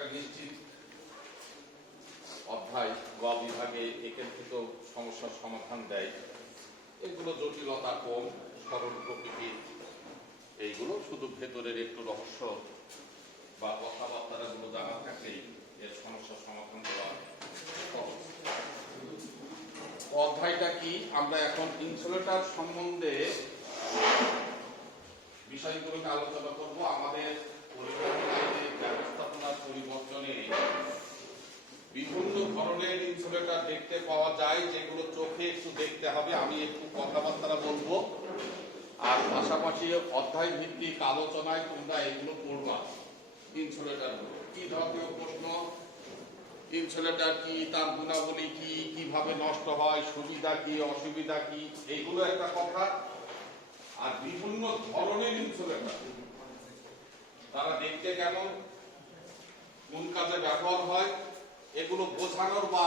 একটা নিশ্চিত অধ্যায় গ বিভাগে এক্ষেত্রে সমস্যার সমাধান দেয়। এগুলো জটিলতা কম, সরল প্রকৃতির, এইগুলো শুধু ভেতরের একটু রহস্য বা কথাবার্তাগুলো জানা থাকলেই এর সমস্যার সমাধান দেওয়া সহজ। অধ্যায়টা কি, আমরা এখন ইনসুলেটর সম্বন্ধে বিষয়গুলোকে আলোচনা করব। আমাদের ব্যবস্থাপনার পরিবর্তনে বিভিন্ন ধরনের ইনসুলেটর দেখতে পাওয়া যায়, যেগুলো চোখে একটু দেখতে হবে। আমি একটু কথাবার্তা বলবো, আর পাশাপাশি অধ্যায় ভিত্তিক আলোচনায় তোমরা এগুলো পড়বা। ইনসুলেটর কি ধরনের প্রশ্ন, ইনসুলেটর কি, তার গুণাবলী কি, কিভাবে নষ্ট হয়, সুবিধা কি, অসুবিধা কি, এইগুলো একটা কথা। আর বিভিন্ন ধরনের ইনসুলেটর, তারা দেখতে কেমন, কোন কাজে ব্যবহার হয়, এগুলো বোঝানোর বা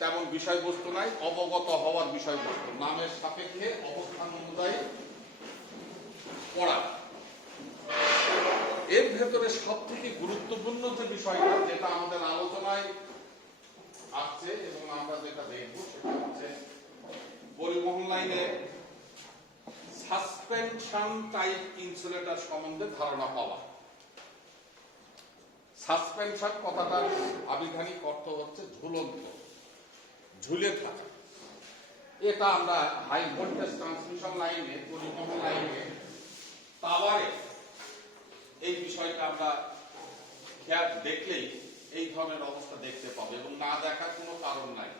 তেমন বিষয়বস্তু নাই, অবগত হওয়ার বিষয়বস্তু। নামের সাপেক্ষে অবস্থান অনুযায়ী পড়া। এর ভেতরে সব থেকে গুরুত্বপূর্ণ যে বিষয়টা, যেটা আমাদের আলোচনায় আসছে এবং আমরা যেটা দেখব, সেটা হচ্ছে পরিবহন লাইনে সাসপেনশন টাইপ ইনসুলেটর সম্বন্ধে ধারণা পাওয়া। সাসপেনশন কথাটার আবিধানিক অর্থ হচ্ছে ঝুলন্ত, ঝুলে থাকা। এটা আমরা হাই ভোল্টেজ ট্রান্সমিশন লাইনে, পরিবহন লাইনে, টাওয়ারে এই বিষয়টা আমরা খেয়াল দেখলেই এই ধরনের অবস্থা দেখতে পাবো, এবং না দেখার কোনো কারণ নাই।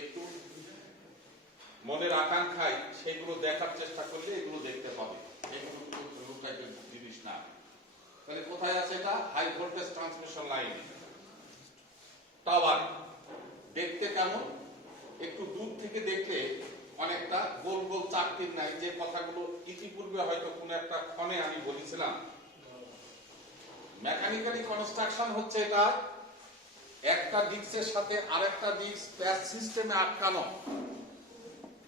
একটু মনের আকাঙ্ক্ষায় সেগুলো দেখার চেষ্টা করলে এগুলো দেখতে পাবে। এগুলো জিনিস না। তাহলে কোথায় আছে এটা? হাই ভোল্টেজ ট্রান্সমিশন লাইনে, টাওয়ার। দেখতে কেমন? একটু দূর থেকে দেখলে অনেকটা গোল গোল চাকতির নাই, যে কথাগুলো ইতিপূর্বে হয়তো কোন একটা ক্ষণে আমি বলেছিলাম। মেকানিক্যালি কনস্ট্রাকশন হচ্ছে এটা একটা ডিস্কের সাথে আরেকটা ডিস্ক প্যাচ সিস্টেমে আটকানো,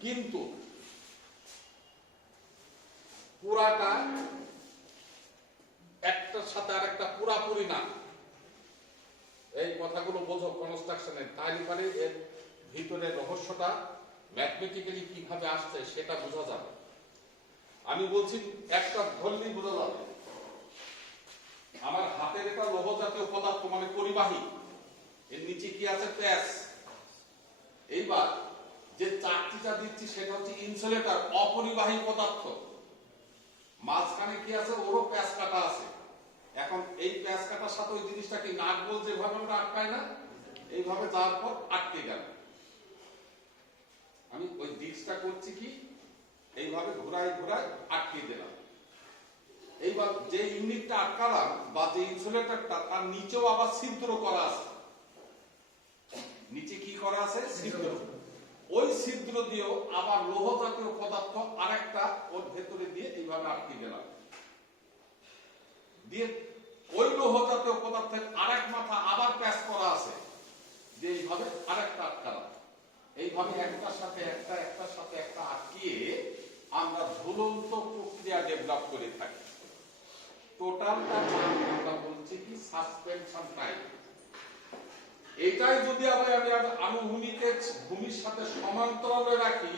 কিন্তু পুরাটা একটার সাথে আরেকটা পুরাপুরি না। এই কথাগুলো বোঝো কনস্ট্রাকশনের, তাহলে পরে এর ভিতরে রহস্যটা ম্যাথমেটিক্যালি কিভাবে আসছে সেটা বোঝা যাবে। আমি বলছি একটা ধরলেই বোঝা যাবে। আমার হাতের একটা লোহ জাতীয় পদার্থ, মানে পরিবাহী, এর নিচে কি আছে? প্যাচ। এইবার যে চাকতিটা দিচ্ছি সেটা হচ্ছে ইনসুলেটর, অপরিবাহী পদার্থ। মাঝখানে কি আছে? ওরও প্যাচ কাটা আছে। এখন এই প্যাচ কাটার সাথে ওই জিনিসটা কি নাট বল যেভাবে আমরা আটকায় না, এইভাবে যাওয়ার পর আটকে গেল। আমি ওই ডিস্কটা করছি কি, এইভাবে ঘুরাই ঘুরাই আটকে দিলাম। এইবার যে ইউনিটটা আটকালাম বা যে ইনসুলেটরটা, তার নিচেও আবার ছিদ্র করা আছে। নিচে কি করা আছে? ছিদ্র। ওই ছিদ্র দিয়েও আবার লোহ জাতীয় পদার্থ আরেকটা ওর ভেতরে দিয়ে এইভাবে আটকে গেলাম। দিয়ে ওই লোহ জাতীয় পদার্থের আরেক মাথা আবার প্যাচ করা আছে, যে এইভাবে আরেকটা আটকালাম। এইভাবে একটার সাথে একটা, একটার সাথে একটা আটকিয়ে আমরা ঝুলন্ত প্রক্রিয়া ডেভেলপ করে থাকি। টোটালটা আমরা বলছি কি সাসপেনশন টাইপ। এটাই যদি আমি আনুভূমিকে ভূমির সাথে সমান্তরালে রাখি,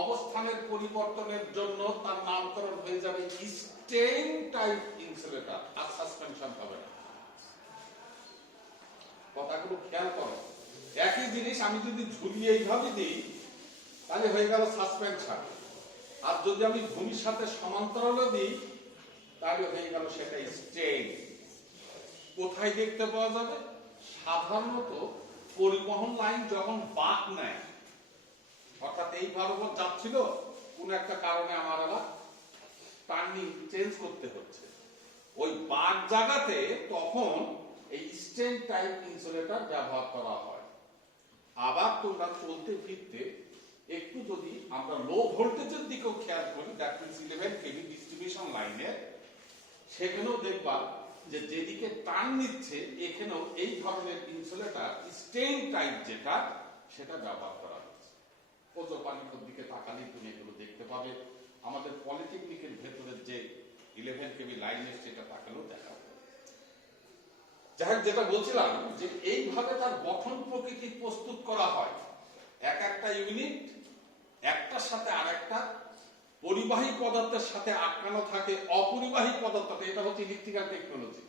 অবস্থানের পরিবর্তনের জন্য তার নামকরণ হয়ে যাবে স্টেইন টাইপ ইনসুলেটর, আর সাসপেনশন হবে না। কথাগুলো খেয়াল করো। একই জিনিস আমি যদি ঝুলিয়ে এইভাবে দিই, তাহলে হয়ে গেল সাসপেনশন। আর যদি আমি ভূমির সাথে সমান্তরালে দিই, তাহলে হয়ে গেল সেটা স্টেইন। কোথায় দেখতে পাওয়া যাবে? সাধারণত পরিবহন লাইন যখন বাঁক নেয়, অর্থাৎ এই বরাবর যাচ্ছিল, কোন একটা কারণে আমার আবার টার্নিং চেঞ্জ করতে হচ্ছে, ওই বাঁক জায়গাতে তখন এই স্টেইন টাইপ ইনসুলেটর ব্যবহার করা হয়। আবার তোমরা চলতে ফিরতে একটু যদি আমরা লো ভোল্টেজের দিকেও খেয়াল করি, দ্যাট মিন্স 11 কেভি ডিস্ট্রিবিউশন লাইনে, সেখানেও দেখবা যে যেদিকে টান নিচ্ছে, এখানেও এই ধরনের ইনসুলেটর স্টেইন টাইপ যেটা, সেটা ব্যবহার করা হচ্ছে। ওজো পানির দিকে তাকালেই তুমি এগুলো দেখতে পাবে। আমাদের পলিটেকনিকের ভেতরের যে 11 কেভি লাইনের, সেটা তাকালেও দেখা যাবে। যাই হোক, যেটা বলছিলাম যে এইভাবে তার গঠন প্রকৃতি প্রস্তুত করা হয়। এক একটা ইউনিট একটার সাথে আরেকটা পরিবাহী পদার্থের সাথে আটকানো থাকে অপরিবাহী পদার্থ। এটা হচ্ছে ইলেকট্রিক্যাল টেকনোলজি।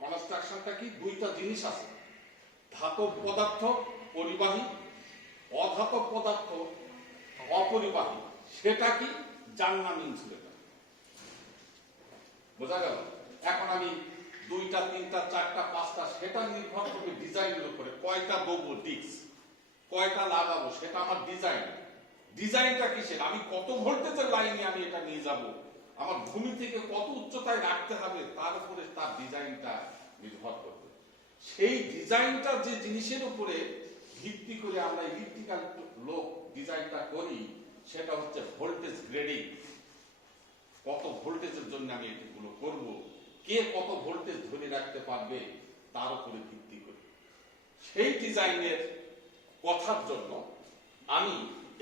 কনস্ট্রাকশনটা কি, দুইটা জিনিস আছে, ধাতব পদার্থ পরিবাহী, অধাতব পদার্থ অপরিবাহী। সেটা কি, যার নাম ইনসুলেটর। বোঝা গেল? এখন আমি দুইটা, তিনটা, চারটা, পাঁচটা, সেটা নির্ভর করবে ডিজাইনের উপরে। কয়টা দেবো ডিস্ক, কয়টা লাগাবো, সেটা আমার ডিজাইন। ডিজাইনটা কিসের, আমি কত ভোল্টেজের লাইনে আমি এটা নিয়ে যাব, আমার ভূমি থেকে কত উচ্চতায় রাখতে হবে, তার উপরে তার ডিজাইনটা নির্ভর করবে। সেই ডিজাইনটা যে জিনিসের উপরে ভিত্তি করে আমরা ইলেকট্রিক্যাল লোক ডিজাইনটা করি, সেটা হচ্ছে ভোল্টেজ গ্রেডিং। কত ভোল্টেজের জন্য আমি এগুলো করব, কে কত ভোল্টেজ ধরে রাখতে পারবে, তার উপরে ভিত্তি করে সেই ডিজাইনের কথার জন্য আমি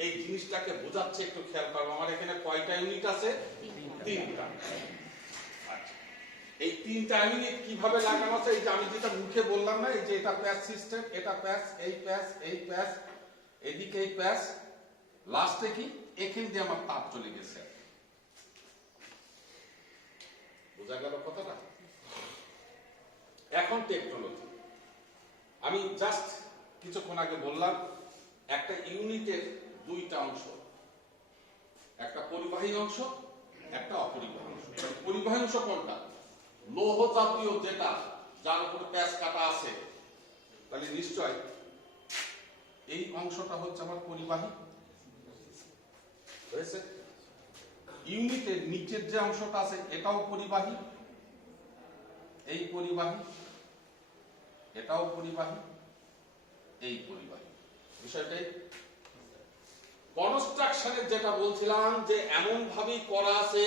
এই জিনিসটাকে বোঝাচ্ছি। একটু খেয়াল করবো, আমার এখানে কয়টা ইউনিট আছে? তিনটা। আচ্ছা, এই তিনটা ইউনিট কিভাবে লাগানো আছে? এই যে আমি যেটা মুখে বললাম না, এই যে এটা প্যাচ সিস্টেম, এটা প্যাচ, এই প্যাচ, এই প্যাচ, এদিকে এই প্যাচ, লাস্টে কি এখান দিয়ে আমার তাপ চলে গেছে। বোঝা গেল কথাটা? এখন টেকনোলজি, আমি জাস্ট কিছুক্ষণ আগে বললাম একটা ইউনিটের দুইটা অংশ, একটা পরিবাহী অংশ, একটা অপরিবাহী অংশ। পরিবাহী অংশ কোনটা? লৌহ জাতীয়, যেটা যার উপরে প্যাচ কাটা আছে। তাহলে নিশ্চয় এই অংশটা হচ্ছে আমার পরিবাহী হয়েছে। ইউনিটের নিচের যে অংশটা আছে এটাও পরিবাহী, এই পরিবাহী, এটাও পরিবাহী, এই পরিবাহী। বিষয়টাই কনস্ট্রাকশনের যেটা বলছিলাম, যে এমন ভাবেই করা আছে,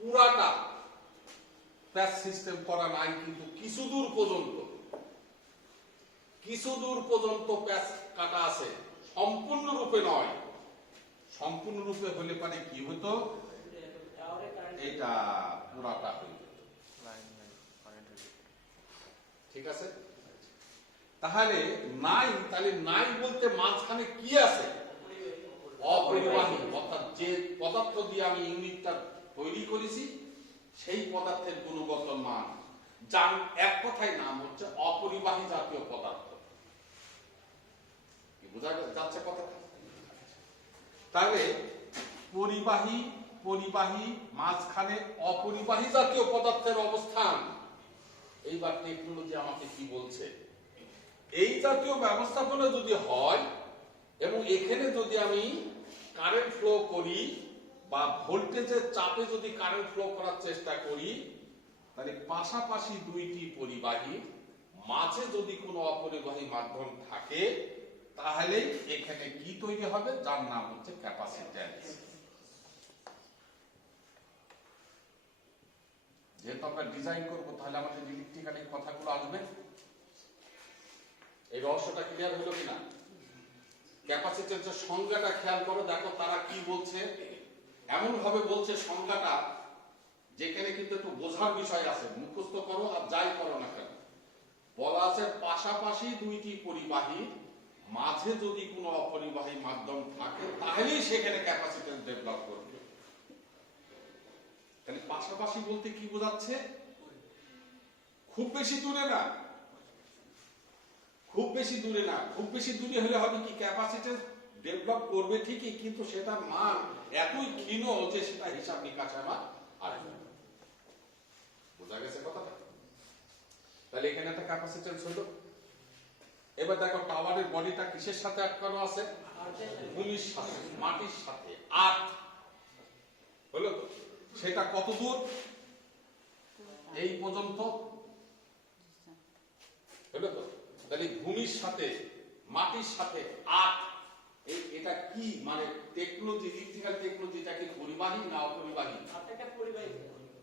পুরাটা প্যাচ সিস্টেম করা নাই, কিন্তু কিছু দূর পর্যন্ত প্যাচ কাটা আছে, সম্পূর্ণরূপে নয়। সম্পূর্ণরূপে হলে পারে কি হতো, এটা পুরাটা হয়ে যেত। ঠিক আছে? তাহলে নাই বলতে মাঝখানে কি আছে? অপরিবাহী। অর্থাৎ যে পদার্থ দিয়ে আমি ইউনিটটা তৈরি করেছি, সেই পদার্থের গুণগত মান, যার এক কথায় নাম হচ্ছে অপরিবাহী জাতীয় পদার্থ। বোঝা যাচ্ছে কথাটা? তাহলে পরিবাহী, মাঝখানে অপরিবাহী জাতীয় পদার্থের অবস্থান। এইবার টেকনোলজি আমাকে কি বলছে? এই জাতীয় ব্যবস্থাপনা যদি হয় এবং এখানে যদি আমি কারেন্ট ফ্লো করি বা ভোল্টেজের চাপে যদি কারেন্ট ফ্লো করার চেষ্টা করি, তাহলে পাশাপাশি দুইটি পরিবাহী, মাঝে যদি কোনো অপরিবাহী মাধ্যম থাকে, তাহলে এখানে কি তৈরি হবে, যার নাম হচ্ছে ক্যাপাসিট্যান্স। যেহেতু আমরা ডিজাইন করবো, তাহলে আমাদের ইলেকট্রিক্যাল এই কথাগুলো আসবে। এই রহস্যটা ক্লিয়ার হলো কিনা? ক্যাপাসিট্যান্সের সংজ্ঞাটা খেয়াল করো, দেখো তারা কি বলছে। এমন ভাবে বলছে সংজ্ঞাটা, যেখানে কিন্তু একটু বোঝার বিষয় আছে। মুখস্থ করো আর যাই করো না কেন, বলা আছে পাশাপাশি দুইটি পরিবাহী, মাঝে যদি কোনো অপরিবাহী মাধ্যম থাকে, তাহলেই সেখানে ক্যাপাসিট্যান্স ডেভেলপ করবে। তাহলে পাশাপাশি বলতে কি বোঝাচ্ছে? খুব বেশি দূরে না, খুব বেশি দূরে হলে হবে কি, ক্যাপাসিট্যান্স ডেভেলপ করবে ঠিকই, কিন্তু সেটার মান এতই ক্ষীণ যে সেটা হিসাব নিকাশে আমার আসবে না। বোঝা গেছে কথাটা? তাহলে এখানে একটা ক্যাপাসিট্যান্স হলো। এবার দেখো টাওয়ারের বডিটা কিসের সাথে আটকানো আছে? ভূমির সাথে, মাটির সাথে। আর্থ হলো তো, সেটা কত দূর? এই পর্যন্ত হলো তো। তাহলে ভূমির সাথে, মাটির সাথে আর্থ, এটা কি মানে টেকনোলজি, ইলেকট্রিক্যাল টেকনোলজি, এটা কি পরিবাহী না অপরিবাহী?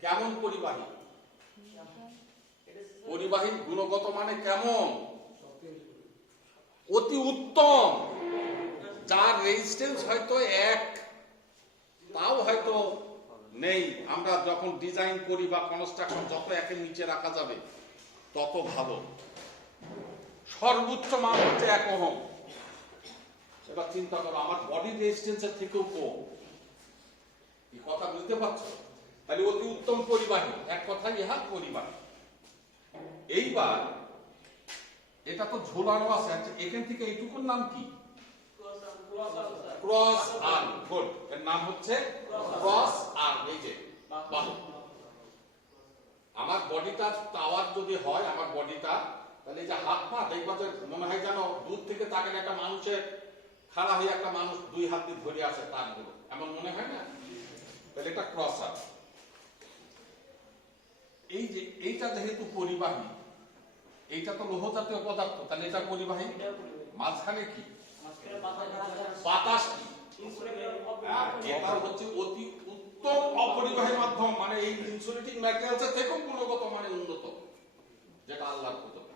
কেমন পরিবাহী? পরিবাহী গুণগত মানে কেমন? অতি উত্তম, যার রেজিস্ট্যান্স হয়তো এক, তাও হয়তো নেই। আমরা যখন ডিজাইন করি বা কনস্ট্রাকশন, যত একের নিচে রাখা যাবে তত ভালো। সর্বোচ্চ মান হচ্ছে 1 ওহম। এবার চিন্তা করো, আমার বডি রেজিস্ট্যান্সের থেকেও কম। এই কথা বুঝতে পারছো? তাহলে অতি উত্তম পরিবাহী, এক কথায় ইহা পরিবাহী। এইবার এটা তো ঝোলানো আছে, এখান থেকে এইটুকুর নাম কি? Cross arm. গুড, এর নাম হচ্ছে ক্রস আর্ম। এই যে বাহু, আমার বডিটা টাওয়ার যদি হয়, আমার বডিটা, তাহলে এই যে হাত পা দেখবা যে মনে হয় যেন দূর থেকে তাকালে একটা মানুষের খাড়া হয়ে একটা মানুষ 2 হাত দিয়ে ধরে আছে তারগুলো, এমন মনে হয় না? তাহলে এটা ক্রস আর্ম। এই যে এইটা যেহেতু পরিবাহী, এইটা তো লোহ জাতীয় পদার্থ, তাহলে এটা পরিবাহী। মাঝখানে কি? বাতাস। কি? এটা হচ্ছে অতি উত্তম অপরিবাহী মাধ্যম, মানে এই ইনসুলেটিং ম্যাটেরিয়ালস থেকেও গুণগত মানে উন্নত, যেটা আল্লাহর প্রদত্ত।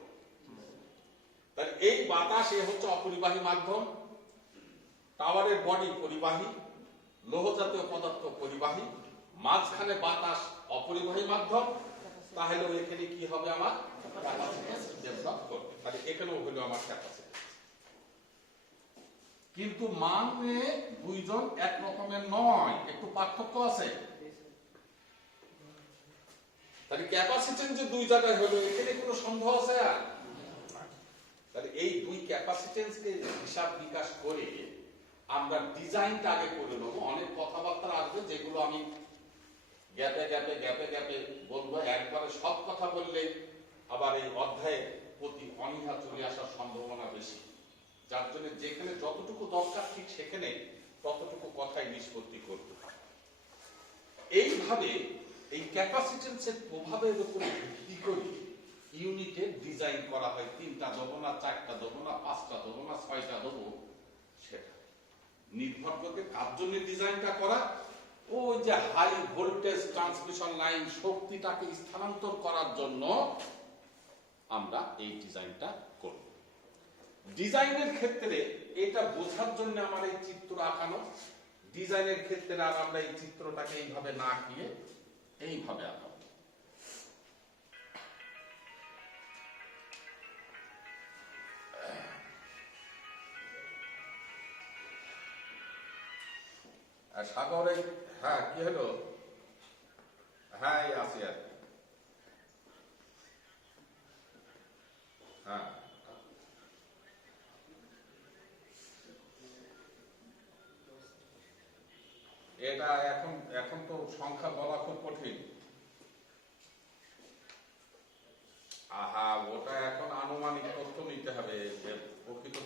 তাহলে এই বাতাস এ হচ্ছে অপরিবাহী মাধ্যম, টাওয়ারের বডি পরিবাহী, লোহ জাতীয় পদার্থ পরিবাহী, মাঝখানে বাতাস অপরিবাহী মাধ্যম। তাহলে এখানে কি হবে? আমার ক্যাপাসিট্যান্স ডেভেলপ করবে। তাহলে এখানেও হলো আমার ক্যাপাসিট্যান্স। কিন্তু মানে দুইজন এক রকমের নয়, একটু পার্থক্য আছে। তাহলে ক্যাপাসিট্যান্স যে 2 জায়গায় হলো, এখানে কোনো সন্দেহ আছে? আর তাহলে এই 2 ক্যাপাসিট্যান্সকে হিসাব বিকাশ করে আমরা ডিজাইনটা আগে করে নেবো। অনেক কথাবার্তা আসবে যেগুলো আমি গ্যাপে গ্যাপে গ্যাপে গ্যাপে বলবো। একবারে সব কথা বললে আবার এই অধ্যায়ের প্রতি অনীহা চলে আসার সম্ভাবনা বেশি, যার জন্য যেখানে যতটুকু দরকার ঠিক সেখানে ততটুকু কথাই নিষ্পত্তি করতে হয়। এইভাবে এই ক্যাপাসিট্যান্সের প্রভাবের উপরে ভিত্তি করে ইউনিটের ডিজাইন করা হয়। 3টা দেবো না, 4টা দেবো না, 5টা দেবো না, 6টা দেবো, সেটা নির্ভর করে কার জন্য ডিজাইনটা করা। ওই যে হাই ভোল্টেজ ট্রান্সমিশন লাইন, শক্তিটাকে স্থানান্তর করার জন্য আমরা এই ডিজাইনটা করব। ডিজাইনের ক্ষেত্রে এটা বোঝার জন্য আমার এই চিত্র আঁকানো। ডিজাইনের ক্ষেত্রে আর আমরা এই চিত্রটাকে এইভাবে না আঁকিয়ে এইভাবে আঁকাবো। সাগরে হ্যাঁ কি হলো? হ্যাঁ আসি আর হ্যাঁ, এটা এখন তো সংখ্যা বলা খুব কঠিন। আহা, ওটা এখন আনুমানিক তথ্য নিতে হবে, প্রকৃত।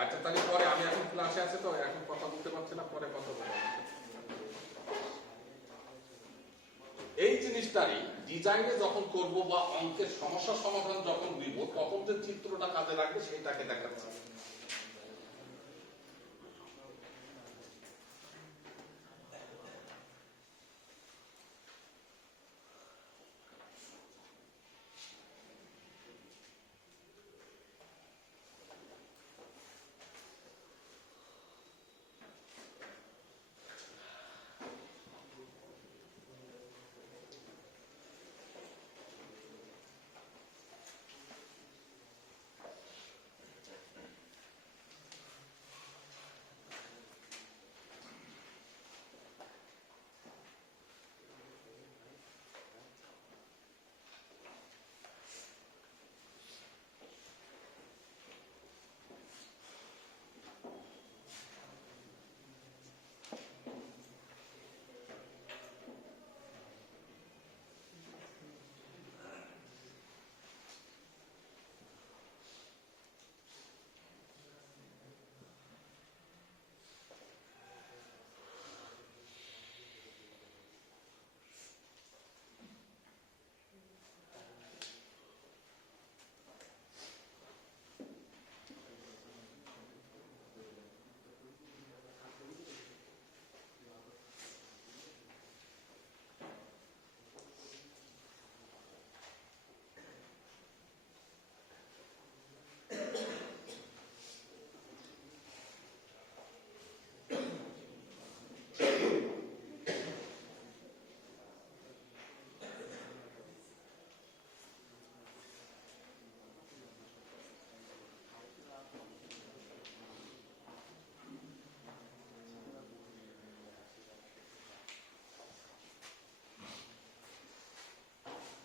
আচ্ছা, তাহলে পরে, আমি এখন ক্লাসে আছে তো এখন কথা বলতে পারছি না, পরে কথা বলবো। এই জিনিসটারই ডিজাইনে যখন করব বা অঙ্কের সমস্যা সমাধান যখন দিব, তখন যে চিত্রটা কাজে লাগবে সেটাকে দেখাচ্ছি।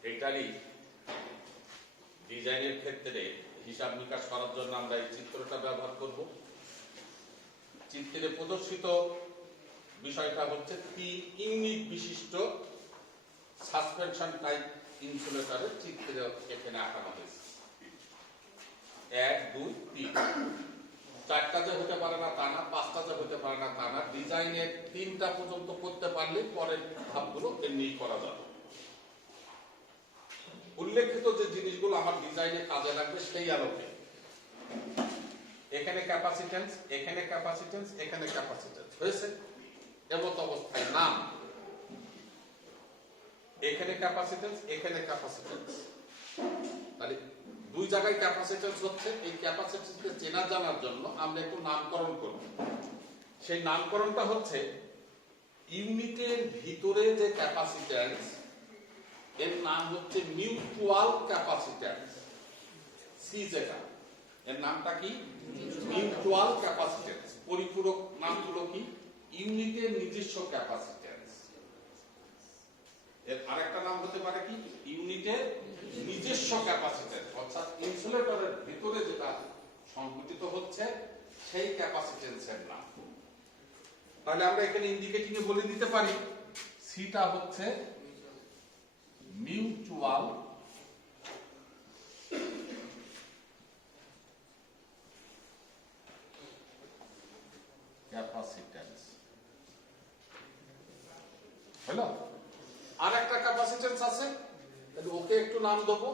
এটারই ডিজাইনের ক্ষেত্রে হিসাব নিকাশ করার জন্য আমরা এই চিত্রটা ব্যবহার করব। চিত্রে প্রদর্শিত বিষয়টা হচ্ছে 3 ইউনিট বিশিষ্ট সাসপেনশন টাইপ ইনসুলেটরের চিত্র এখানে আঁকানো হয়েছে। 1 2 3 4টা যে হতে পারে না তা না, 5টা যে হতে পারে না তা না, ডিজাইনের 3টা পর্যন্ত করতে পারলে পরের ধাপগুলো এমনি করা যাবে। উল্লেখিত যে জিনিসগুলো আমার ডিজাইনে কাজে লাগবে সেই আলোকে এখানে ক্যাপাসিটেন্স, এখানে ক্যাপাসিটেন্স, এখানে ক্যাপাসিটেন্স হয়েছে এমত অবস্থায় নাম, এখানে ক্যাপাসিটেন্স, এখানে ক্যাপাসিটেন্স, তাহলে দুই জায়গায় ক্যাপাসিটেন্স হচ্ছে। এই ক্যাপাসিটেন্সকে চেনা জানার জন্য আমরা একটু নামকরণ করব। সেই নামকরণটা হচ্ছে ইউনিটের ভিতরে যে ক্যাপাসিটেন্স এর নাম হচ্ছে মিউচুয়াল ক্যাপাসিটেন্স। সি যেটা এর নামটা কি? Mutual capacitance. পরিপূরক নামগুলো কি? ইউনিটের নিজস্ব ক্যাপাসিটেন্স। এর আরেকটা নাম হতে পারে কি? ইউনিটের নিজস্ব ক্যাপাসিটেন্স, অর্থাৎ ইনসুলেটরের ভিতরে যেটা সংঘটিত হচ্ছে সেই ক্যাপাসিটেন্সের নাম। তাহলে আমরা এখানে ইন্ডিকেটিং এ বলে দিতে পারি সিটা হচ্ছে মিউচুয়াল ক্যাপাসিটেন্স। হলো? আর একটা ক্যাপাসিটেন্স আছে, ওকে একটু নাম দেবো।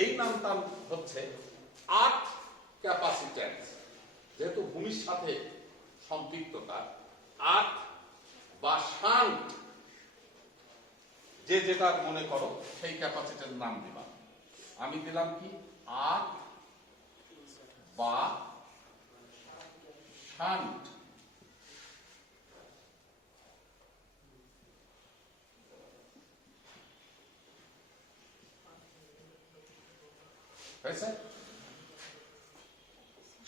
এই নামটা হচ্ছে আর্থ ক্যাপাসিটেন্স। যেহেতু ভূমির সাথে সম্পৃক্ততা, আর্থ বা শান্ট যে যেটা মনে করো সেই ক্যাপাসিটেন্স নাম দিলাম। আমি দিলাম কি? আর্থ বা শান্ট।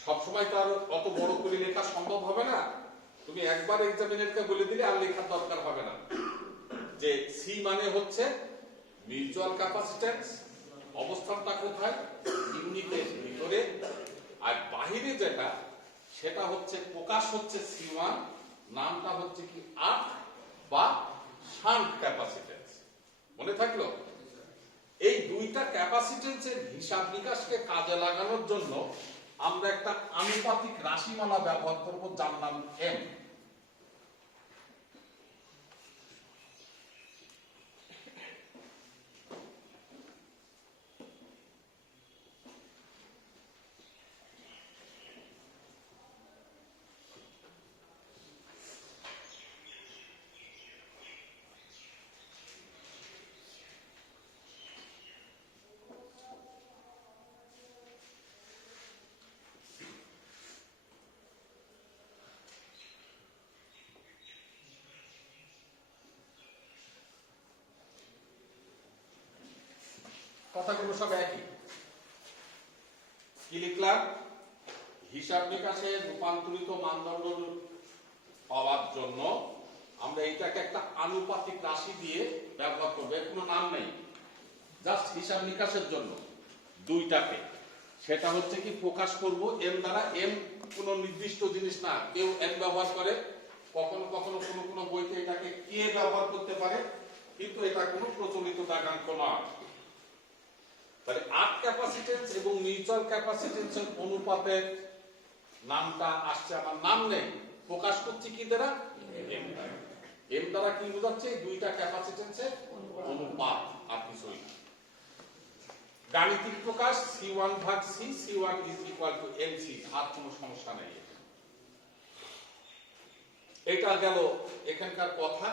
সবসময় তো আর অত বড় করে লেখা সম্ভব হবে না। তুমি একবার এক্সামিনারকে বলে দিলে আর লেখার দরকার হবে না যে সি মানে হচ্ছে মিউচুয়াল ক্যাপাসিটেন্স, অবস্থানটা কোথায়? ইউনিটের ভিতরে, আর বাহিরে যেটা সেটা হচ্ছে প্রকাশ হচ্ছে C1, নামটা হচ্ছে কি? আর্থ বা শান্ট ক্যাপাসিটেন্স। মনে থাকলো? এই দুইটা ক্যাপাসিটেন্সের হিসাব নিকাশকে কাজে লাগানোর জন্য আমরা একটা আনুপাতিক রাশিমালা ব্যবহার করব যার নাম এম। কথাগুলো সব একই। কি লিখলাম? হিসাব নিকাশে রূপান্তরিত মানদণ্ড পাওয়ার জন্য আমরা এটাকে একটা আনুপাতিক রাশি দিয়ে ব্যবহার করবো। এর কোনো নাম নেই, জাস্ট হিসাব নিকাশের জন্য দুইটাকে। সেটা হচ্ছে কি? প্রকাশ করব এম দ্বারা। এম কোন নির্দিষ্ট জিনিস না, কেউ এম ব্যবহার করে, কখনো কখনো কোনো কোনো বইতে এটাকে কে ব্যবহার করতে পারে, কিন্তু এটা কোনো প্রচলিত দাগাঙ্ক নয়। তাহলে আর্থ ক্যাপাসিটেন্স এবং মিউচুয়াল ক্যাপাসিটেন্সের অনুপাতের নামটা আসছে, আমার নাম নেই, প্রকাশ করছি কি দ্বারা? এম দ্বারা। এম দ্বারা কি বোঝাচ্ছে? দুইটা ক্যাপাসিটেন্সের অনুপাত, আর কিছুই না। গাণিতিক প্রকাশ C1 ভাগ C, C1 is equal to MC, আর কোনো সমস্যা নেই। এটা গেল এখানকার কথা।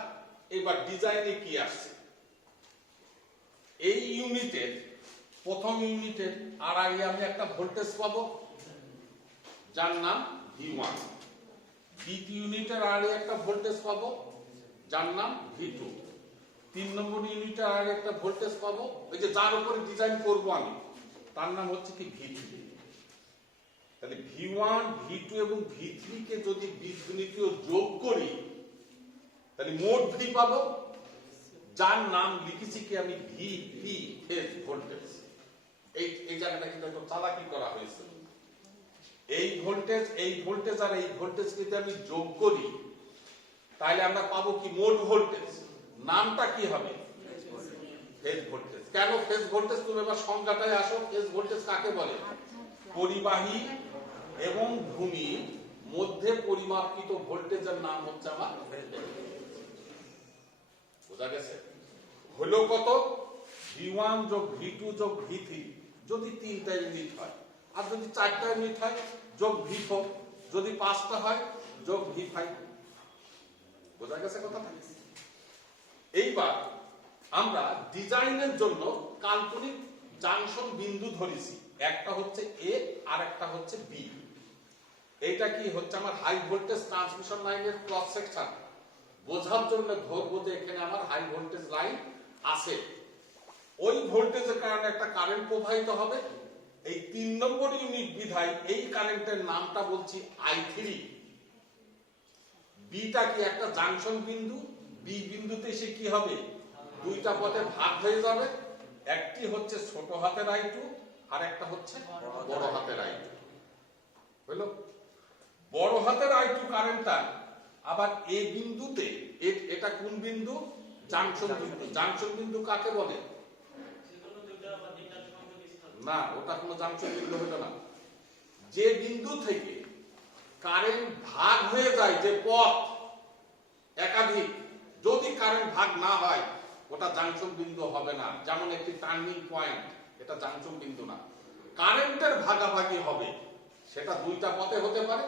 এবার ডিজাইনে কি আসছে? এই ইউনিটের প্রথম ইউনিটের আড়াই আমি একটা ভোল্টেজ পাবো যার নাম V1। দ্বিতীয় ইউনিটের আড়াই একটা ভোল্টেজ পাবো যার নাম V2। 3 নম্বর ইউনিটের আড়াই একটা ভোল্টেজ পাবো, ওই যে যার উপরে ডিজাইন করব আমি, তার নাম হচ্ছে কি? V3। তাহলে V1, V2 এবং V3 কে যদি বীজগণিতীয় যোগ করি তাহলে মোট V পাবো, যার নাম লিখেছি কি আমি ভিপি ফেজ ভোল্টেজ। এই জায়গাটা কিন্তু একটু চালাকি করা হয়েছে। এই ভোল্টেজ আর এই ভোল্টেজ যদি আমি যোগ করি তাহলে আমরা পাবো কি মোট ভোল্টেজ। নামটা কি হবে? Phase voltage. কেন ফেজ ভোল্টেজ? তুমি এবার সংজ্ঞাটায় আসো। ফেজ ভোল্টেজ কাকে বলে? পরিবাহী এবং ভূমির মধ্যে পরিমাপিত ভোল্টেজের নাম হচ্ছে আমার ফেজ ভোল্টেজ। বোঝা গেছে? হলো কত? V1 যোগ V2 যোগ V3 যদি 3টা ইউনিট হয়, আর যদি 4টা ইউনিট হয় যোগ V4, যদি 5টা হয় যোগ V5। বোঝা গেছে কথাটা? এইবার আমরা ডিজাইনের জন্য কাল্পনিক জাংশন বিন্দু ধরেছি। একটা হচ্ছে A আর একটা হচ্ছে B। এটা কি হচ্ছে? আমার হাই ভোল্টেজ ট্রান্সমিশন লাইনের ক্রস সেকশন। বোঝার জন্য ধরবো যে এখানে আমার হাই ভোল্টেজ লাইন আছে। ওই ভোল্টেজের কারণে একটা কারেন্ট প্রবাহিত হবে। এই 3 নম্বর ইউনিট বিধায় এই কারেন্টের নামটা বলছি I3। বিটা কি? একটা জাংশন বিন্দু। বি বিন্দুতে এসে কি হবে? দুইটা পথে ভাগ হয়ে যাবে। একটি হচ্ছে ছোট হাতের I2 আর একটা হচ্ছে বড় হাতের I2। হলো? বড় হাতের I2 কারেন্টটা আবার এ বিন্দুতে, এটা কোন বিন্দু? জাংশন বিন্দু। জাংশন বিন্দু কাকে বলে? না, ওটা কোনো জাংশন বিন্দু হলো না। যে বিন্দু থেকে কারেন্ট ভাগ হয়ে যায়, যে পথ একাধিক, যদি কারেন্ট ভাগ না হয় ওটা জাংশন বিন্দু হবে না। যেমন একটি টার্নিং পয়েন্ট, এটা জাংশন বিন্দু না। কারেন্টের ভাগাভাগি হবে, সেটা 2টা পথে হতে পারে,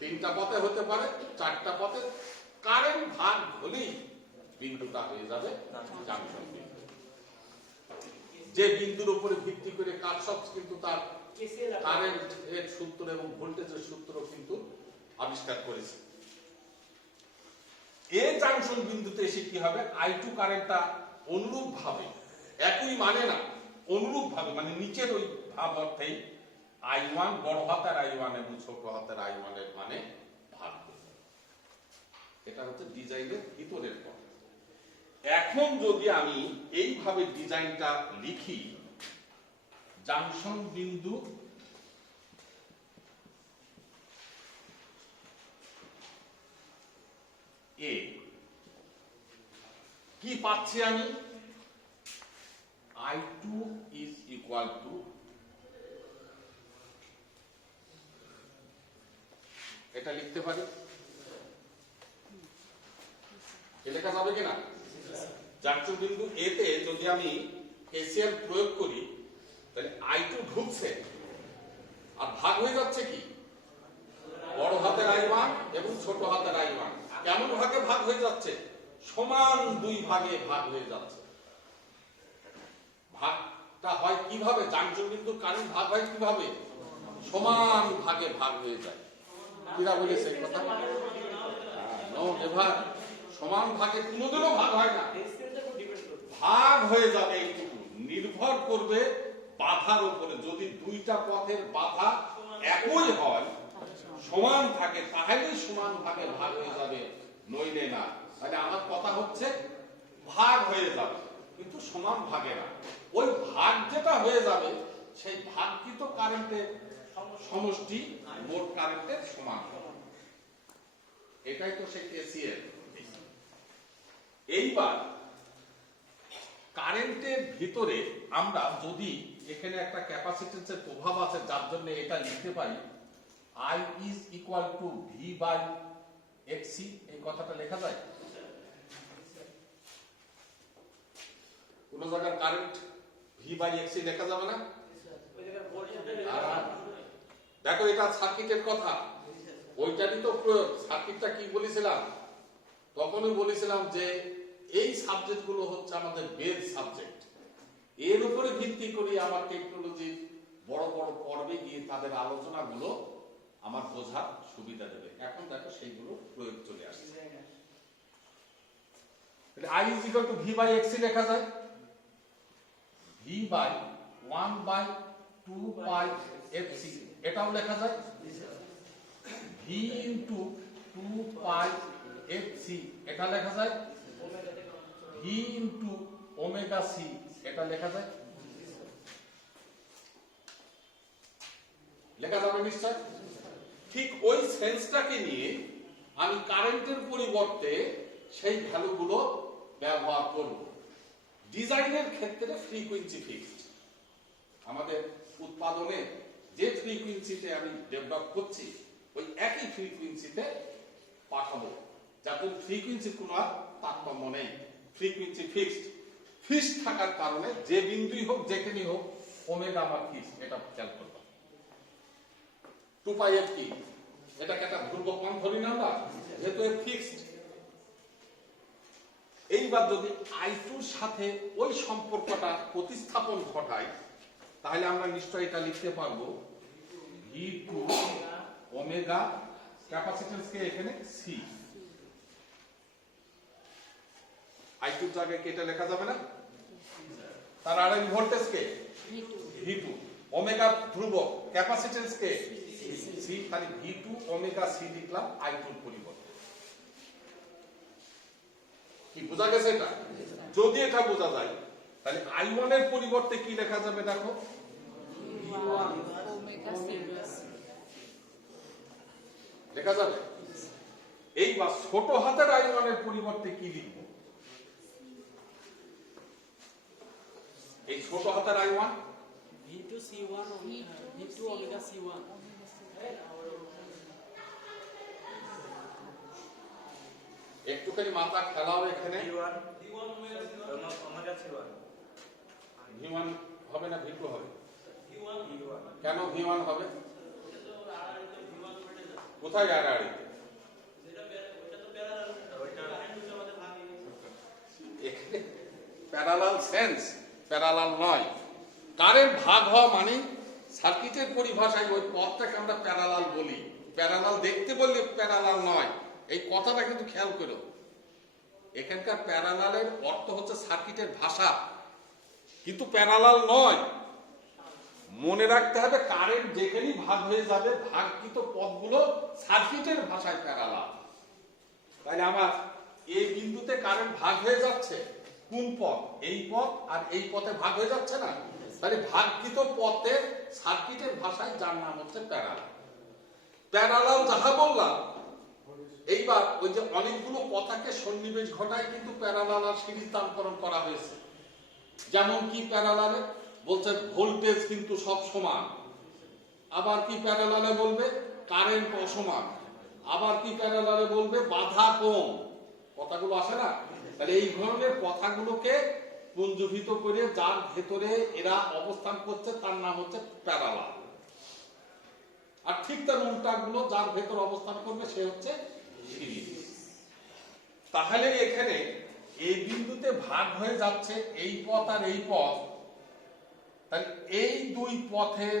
3টা পথে হতে পারে, 4টা পথে। কারেন্ট ভাগ হলেই বিন্দুটা হয়ে যাবে জাংশন বিন্দু। যে বিন্দুর উপরে ভিত্তি করে কারশফ কিন্তু তার কারেন্ট এর সূত্র এবং ভোল্টেজের সূত্র কিন্তু আবিষ্কার করেছে। এই জাংশন বিন্দুতে এসে কি হবে? I2 কারেন্টটা অনুরূপ ভাবে, একই মানে না, অনুরূপ ভাবে, মানে নিচের ওই ভাব অর্থেই I1 বড় হাতের I1 এবং ছোট হাতের I1 এর মানে ভাগ হবে। এটা হচ্ছে ডিজাইনের ভিতরের কথা। এখন যদি আমি এইভাবে ডিজাইনটা লিখি, জাংশন বিন্দু এ, কি পাচ্ছি আমি? I2 is equal to, এটা লিখতে পারি, লেখা যাবে কিনা? জাংশন বিন্দু এ তে যদি আমি KCL প্রয়োগ করি তাহলে I2 ঢুকছে আর ভাগ হয়ে যাচ্ছে কি? বড় হাতের I1 এবং ছোট হাতের I1। কেমন ভাগে ভাগ হয়ে যাচ্ছে? সমান 2 ভাগে ভাগ হয়ে যাচ্ছে। ভাগটা হয় কিভাবে? জাংশন বিন্দু কারেন্ট ভাগ হয় কিভাবে? সমান ভাগে ভাগ হয়ে যায়। কিরা বলেছে কথা? No never. সমান ভাগে কোনোদিনও ভাগ হয় না। ভাগ হয়ে যাবে এইটুকু, নির্ভর করবে বাধার উপরে। যদি 2টা পথের বাধা একই হয়, সমান থাকে, তাহলেই সমান ভাগে ভাগ হয়ে যাবে, নইলে না। তাহলে আমার কথা হচ্ছে ভাগ হয়ে যাবে কিন্তু সমান ভাগে না। ওই ভাগ যেটা হয়ে যাবে সেই ভাগকৃত কারেন্টের সমষ্টি মোট কারেন্টের সমান। এটাই তো সেই KCL। এইবার কারেন্টের ভিতরে আমরা যদি এখানে একটা ক্যাপাসিটেন্সের প্রভাব আছে, যার জন্য এটা লিখতে পারি I is equal to V by XC। এই কথাটা লেখা যায়? কোন জায়গায় কারেন্ট V by XC লেখা যাবে না? দেখো, এটা সার্কিটের কথা, ওইটারই তো প্রয়োগ। সার্কিটটা কি বলেছিলাম? তখনই বলেছিলাম যে এই সাবজেক্ট গুলো হচ্ছে আমাদের বেস সাবজেক্ট। এর উপরে ভিত্তি করে আমার টেকনোলজির বড় বড় পর্বে গিয়ে তাদের আলোচনাগুলো আমার বোঝার সুবিধা দেবে। এখন দেখো সেইগুলো প্রয়োগ চলে আসছে। I is equal to V by XC লেখা যায়। V by 1 by 2 pi FC এটাও লেখা যায়। V into 2 pi FC এটা লেখা যায়। V V into omega C এটা লেখা যায়, লেখা যাবে নিশ্চয়। ঠিক ওই সেন্সটাকে নিয়ে আমি কারেন্টের পরিবর্তে সেই ভ্যালুগুলো ব্যবহার করব। ডিজাইনের ক্ষেত্রে ফ্রিকোয়েন্সি ফিক্সড, আমাদের উৎপাদনে যে ফ্রিকোয়েন্সিতে আমি ডেভেলপ করছি ওই একই ফ্রিকোয়েন্সিতে পাঠাবো, যাতে ফ্রিকোয়েন্সির কোনো আর তারতম্য নেই, ফ্রিকোয়েন্সি ফিক্সড। ফিক্সড থাকার কারণে যে বিন্দুই হোক যেখানেই হোক ওমেগা আমার ফিক্সড, এটা খেয়াল করবো। 2 পাই এফ কি, এটাকে একটা ধ্রুবক মান ধরি না আমরা, যেহেতু এর ফিক্সড। এইবার যদি I2 সাথে ওই সম্পর্কটা প্রতিস্থাপন ঘটাই তাহলে আমরা নিশ্চয়ই এটা লিখতে পারবো V2 ওমেগা ক্যাপাসিট্যান্স কে এখানে C, I2 এর জায়গায় কি এটা লেখা যাবে না? তার আরএন ভোল্টেজ কে V2, ওমেগা ধ্রুবক, ক্যাপাসিট্যান্স কে C, তাহলে V2 ওমেগা C লিখলাম I2 এর পরিবর্তে। কি বোঝা গেছে এটা? যদি এটা বোঝা যায় তাহলে I1 এর পরিবর্তে কি লেখা যাবে দেখো, লেখা যাবে। এইবার ছোট হাতের I1 এর পরিবর্তে কি লিখব? এই ছোট হাতের I1 V2 C1 V2 omega C1 একটুখানি মাথা খেলাও এখানে। V1 omega C1 V1 হবে না V2 হবে? V1 কেন V1 হবে? কোথায় আড়াআড়িতে? এখানে প্যারালাল সেন্স, প্যারালাল নয়। কারেন্ট ভাগ হওয়া মানে সার্কিটের পরিভাষায় ওই পথটাকে আমরা প্যারালাল বলি। প্যারালাল দেখতে বললে প্যারালাল নয়, এই কথাটা কিন্তু খেয়াল করো। এখানকার প্যারালালের অর্থ হচ্ছে সার্কিটের ভাষা, কিন্তু প্যারালাল নয়। মনে রাখতে হবে কারেন্ট যেখানেই ভাগ হয়ে যাবে ভাগকৃত পথগুলো সার্কিটের ভাষায় প্যারালাল। তাহলে আমার এই বিন্দুতে কারেন্ট ভাগ হয়ে যাচ্ছে, কোন পথ? এই পথ আর এই পথে ভাগ হয়ে যাচ্ছে না? তাহলে ভাগকৃত পথের সার্কিটের ভাষায় যার নাম হচ্ছে প্যারালাল। প্যারালাল যাহা বললাম, এইবার ওই যে অনেকগুলো কথাকে সন্নিবেশ ঘটায় কিন্তু প্যারালাল আর সিরিজ নামকরণ করা হয়েছে। যেমন কি প্যারালালে বলছে ভোল্টেজ কিন্তু সব সমান, আবার কি প্যারালালে বলবে কারেন্ট অসমান, আবার কি প্যারালালে বলবে বাধা কম। কথাগুলো আসে না? তাহলে এই ধরনের কথাগুলোকে পুঞ্জীভূত করে যার ভেতরে এরা অবস্থান করছে তার নাম হচ্ছে প্যারালাল। আর ঠিক তার উল্টাগুলো যার ভেতর অবস্থান করবে সে হচ্ছে সিরিজ। তাহলে এখানে এই বিন্দুতে ভাগ হয়ে যাচ্ছে এই পথ আর এই পথ, তাহলে এই দুই পথের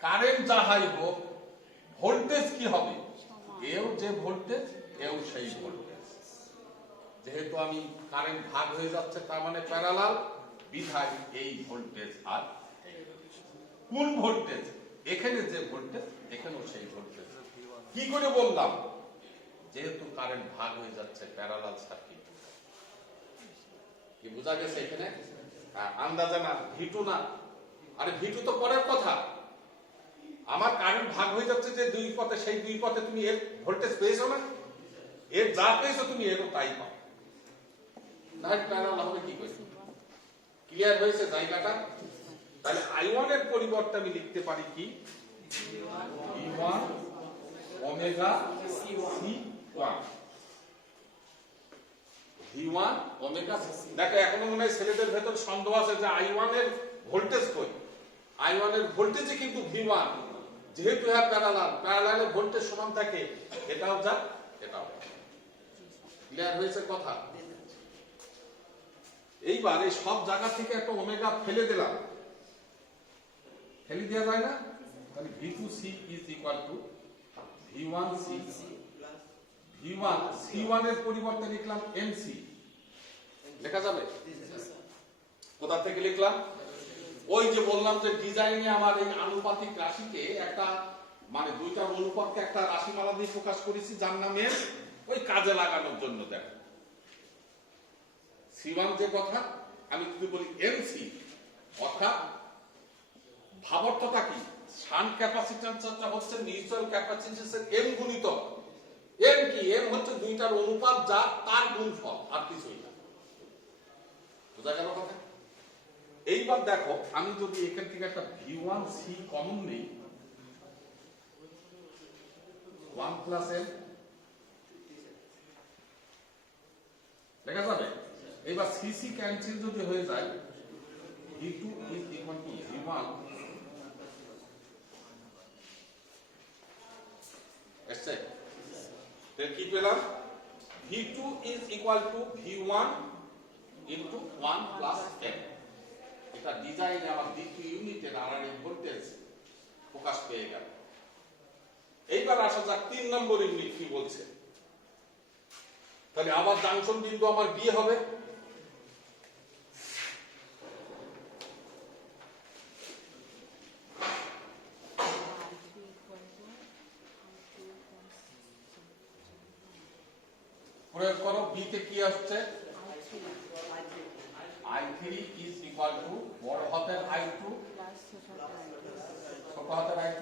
কারেন্ট যাহাই হোক ভোল্টেজ কি হবে? এও যে ভোল্টেজ এও সেই ভোল্টেজ। যেহেতু আমি কারেন্ট ভাগ হয়ে যাচ্ছে তার মানে প্যারালাল, বিধায় এই ভোল্টেজ আর কোন ভোল্টেজ? এখানে যে ভোল্টেজ এখানেও সেই ভোল্টেজ। কি করে বললাম? যেহেতু কারেন্ট ভাগ হয়ে যাচ্ছে প্যারালাল সার্কিট। কি বোঝা গেছে এখানে? আন্দাজে না, V2 না। আরে V2 তো পরের কথা। আমার কারেন্ট ভাগ হয়ে যাচ্ছে যে দুই পথে, সেই দুই পথে তুমি এর ভোল্টেজ পেয়েছো না? এর যা পেয়েছো তুমি এরও তাই পাও। না প্যারালাল হবে কি করে? ক্লিয়ার হয়েছে জায়গাটা? তাহলে I1 এর পরিবর্তে আমি লিখতে পারি কি V1 omega C1, V1 omega C। দেখো এখনো মনে হয় ছেলেদের ভেতর সন্দেহ আছে যে I1 এর ভোল্টেজ কই। I1 এর ভোল্টেজে কিন্তু V1, যেহেতু প্যারালাল, প্যারালালে ভোল্টেজ সমান থাকে, এটাও যা এটাও। ক্লিয়ার হয়েছে কথা? এইবার এই সব জায়গা থেকে একটা ওমেগা ফেলে দিলাম, ফেলে দেওয়া যায় না? তাহলে V2C is equal to V1C। V1 C1 এর পরিবর্তে লিখলাম MC, লেখা যাবে? কোথা থেকে লিখলাম? ওই যে বললাম যে ডিজাইনে আমার এই আনুপাতিক রাশিকে একটা মানে দুইটার অনুপাতকে একটা রাশিমালা দিয়ে প্রকাশ করেছি যার নামে ওই কাজে লাগানোর জন্য। দেখো C1 যে কথা, আমি যদি বলি NC, অর্থাৎ ভাবার্থতা কি? শান্ট ক্যাপাসিট্যান্সটা হচ্ছে মিউচুয়াল ক্যাপাসিট্যান্সের m গুণিতক। m কি? m হচ্ছে দুইটার অনুপাত যা তার গুণফল, আর কিছুই না। বুঝা গেল কথা? এইবার দেখো, আমি যদি এখান থেকে একটা V1C কমন নেই, 1 প্লাস m দেখা যাবে। এবার CC ক্যান্সেল যদি হয়ে যায়, V2 is equal to V1 এসছে। তাহলে কি পেলাম? V2 is equal to V1 into 1 plus m। এটা ডিজাইনে আমার দ্বিতীয় ইউনিটের আরআরএ ভোল্টেজ প্রকাশ পেয়ে গেল। এইবার আসা যাক 3 নম্বর ইউনিট কি বলছে। তাহলে আবার জাংশন বিন্দু আমার বি হবে। প্রয়োগ করো, বি তে কি আসছে? I3 is equal to বড় হাতের I2 ছোট হাতের I2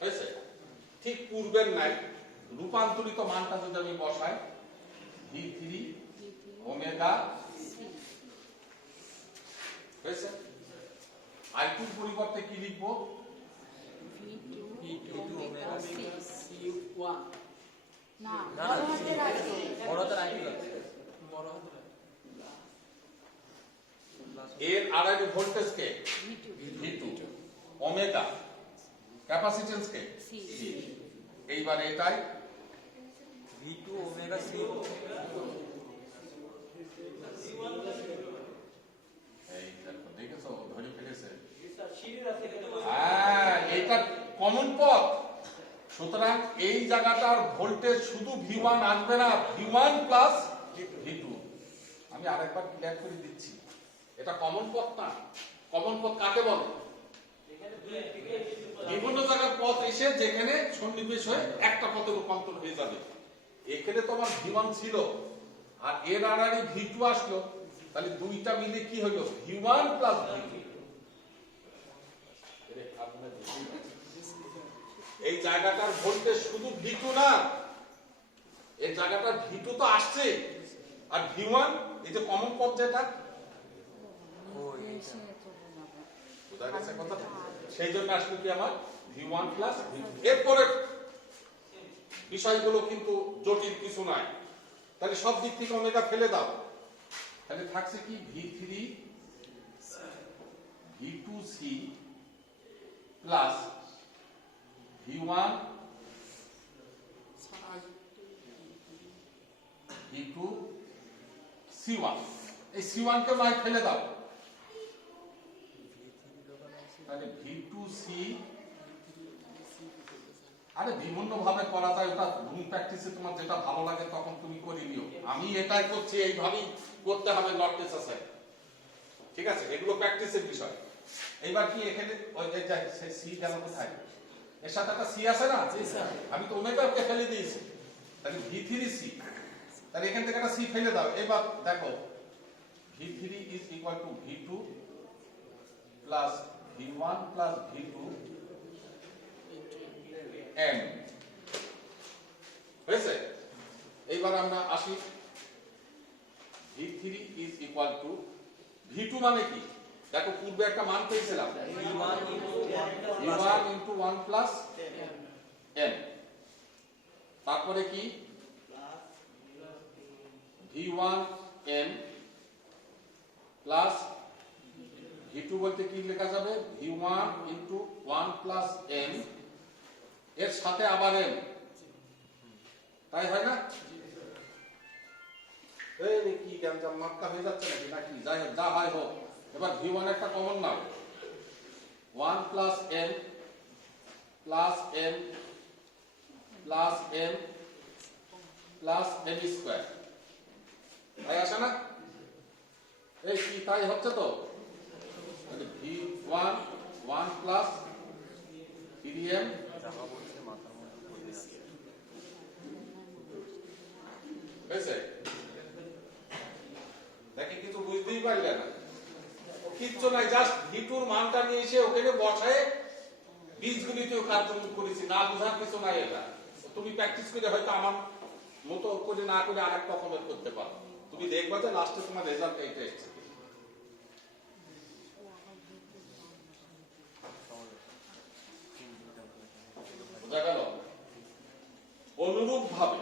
হয়েছে। ঠিক পূর্বের নাই রূপান্তরিত মানটা যদি আমি বসাই, V3 ওমেগা হয়েছে। I2 এর পরিবর্তে কি লিখবো? V2 omega C1 না না, বড় হাতের I2 লাগছে, বড় হাতের এর আরআরএ ভোল্টেজ কে? V2 ওমেগা ক্যাপাসিট্যান্স কে? C। এইবার এটাই V2 omega C এই দেখো, দেখেছো ধরে ফেলেছে। সিঁড়ির আছে কিন্তু হ্যাঁ, এটা কমন পথ। সুতরাং এই জায়গাটার ভোল্টেজ শুধু V1 আসবে না, V1 প্লাস V2। আমি আরেকবার ক্লিয়ার করে দিচ্ছি, এটা কমন পথ না। কমন পথ কাকে বলে? বিভিন্ন জায়গার পথ এসে যেখানে সন্নিবেশ হয়ে একটা পথে রূপান্তর হয়ে যাবে। এখানে তোমার V1 ছিল আর এর আড়াআড়ি V2 আসলো, তাহলে দুইটা মিলে কি হলো? V1 plus V2। এই জায়গাটার ভোল্টেজ শুধু V2 না, এই জায়গাটার V2 তো আসছে, আর V1 এই যে কমন পথ যেটা, বোঝা গেছে কথা? সেই জন্য আসলে কি আমার V1 প্লাস V2। এরপরে বিষয়গুলো কিন্তু জটিল কিছু নাই। তাহলে সব দিক থেকে ওমেগা ফেলে দাও, তাহলে থাকছে কি? V3 V2C plus V1 V2 C1। এই C1 কে নাই ফেলে দাও, তাহলে V2C। আরে বিভিন্ন ভাবে করা যায়, ওটা রুম প্র্যাকটিসে তোমার যেটা ভালো লাগে তখন তুমি করে নিও। আমি এটাই করছি, এইভাবেই করতে হবে, নট নেসেসারি। ঠিক আছে, এগুলো প্র্যাকটিসের বিষয়। এইবার কি এখানে ওই যে সি গেল কোথায়? এর সাথে একটা সি আছে না? আমি তো ওমেগাকে ফেলে দিয়েছি, তাহলে V3C। তাহলে এখান থেকে একটা সি ফেলে দাও। এবার দেখো, V3 is equal to V2 plus V1 plus V2 m হয়েছে। এইবার আমরা আসি, V3 is equal to V2 মানে কি? দেখো পূর্বে একটা মান পেয়েছিলাম, V1 into 1 plus m। তারপরে কি? V1 m প্লাস V2 বলতে কি লেখা যাবে? V1 into 1 plus m এর সাথে আবার m, তাই হয় না? এই কি গ্যাঞ্জাম মাক্কা হয়ে যাচ্ছে নাকি? যাই হোক, যা হয় হোক। এবার V1 একটা কমন নাও, 1 plus m plus m plus m plus m square, তাই আসে না? এই কি তাই হচ্ছে তো? V1 1 plus 3m হয়েছে। নাকি কিছু বুঝতেই পারলে না? কিচ্ছু নাই, জাস্ট ভিটুর মানটা নিয়ে এসে ওখানে বসায় বীজগুলিতেও কার্যক্রম করেছি, না বোঝার কিছু নাই। এটা তুমি প্র্যাকটিস করে হয়তো আমার মতো করে না করে আরেক রকমের করতে পারো। তুমি দেখবা যে লাস্টে তোমার রেজাল্ট এইটা এসেছে। বোঝা গেল? অনুরূপ ভাবে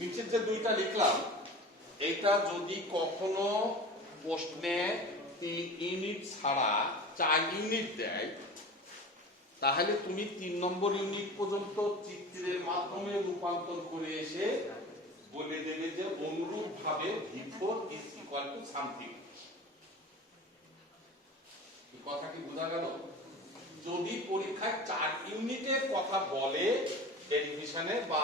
নিচের যে দুইটা লিখলাম, এটা যদি কখনো প্রশ্নে 3 ইউনিট ছাড়া 4 ইউনিট দেয়, তাহলে তুমি 3 নম্বর ইউনিট পর্যন্ত চিত্রের মাধ্যমে রূপান্তর করে এসে বলে দেবে যে অনুরূপ ভাবে V4 is equal to something। কথা কি বোঝা গেল? যদি পরীক্ষায় 4 ইউনিটের কথা বলে ডেরিভেশনে বা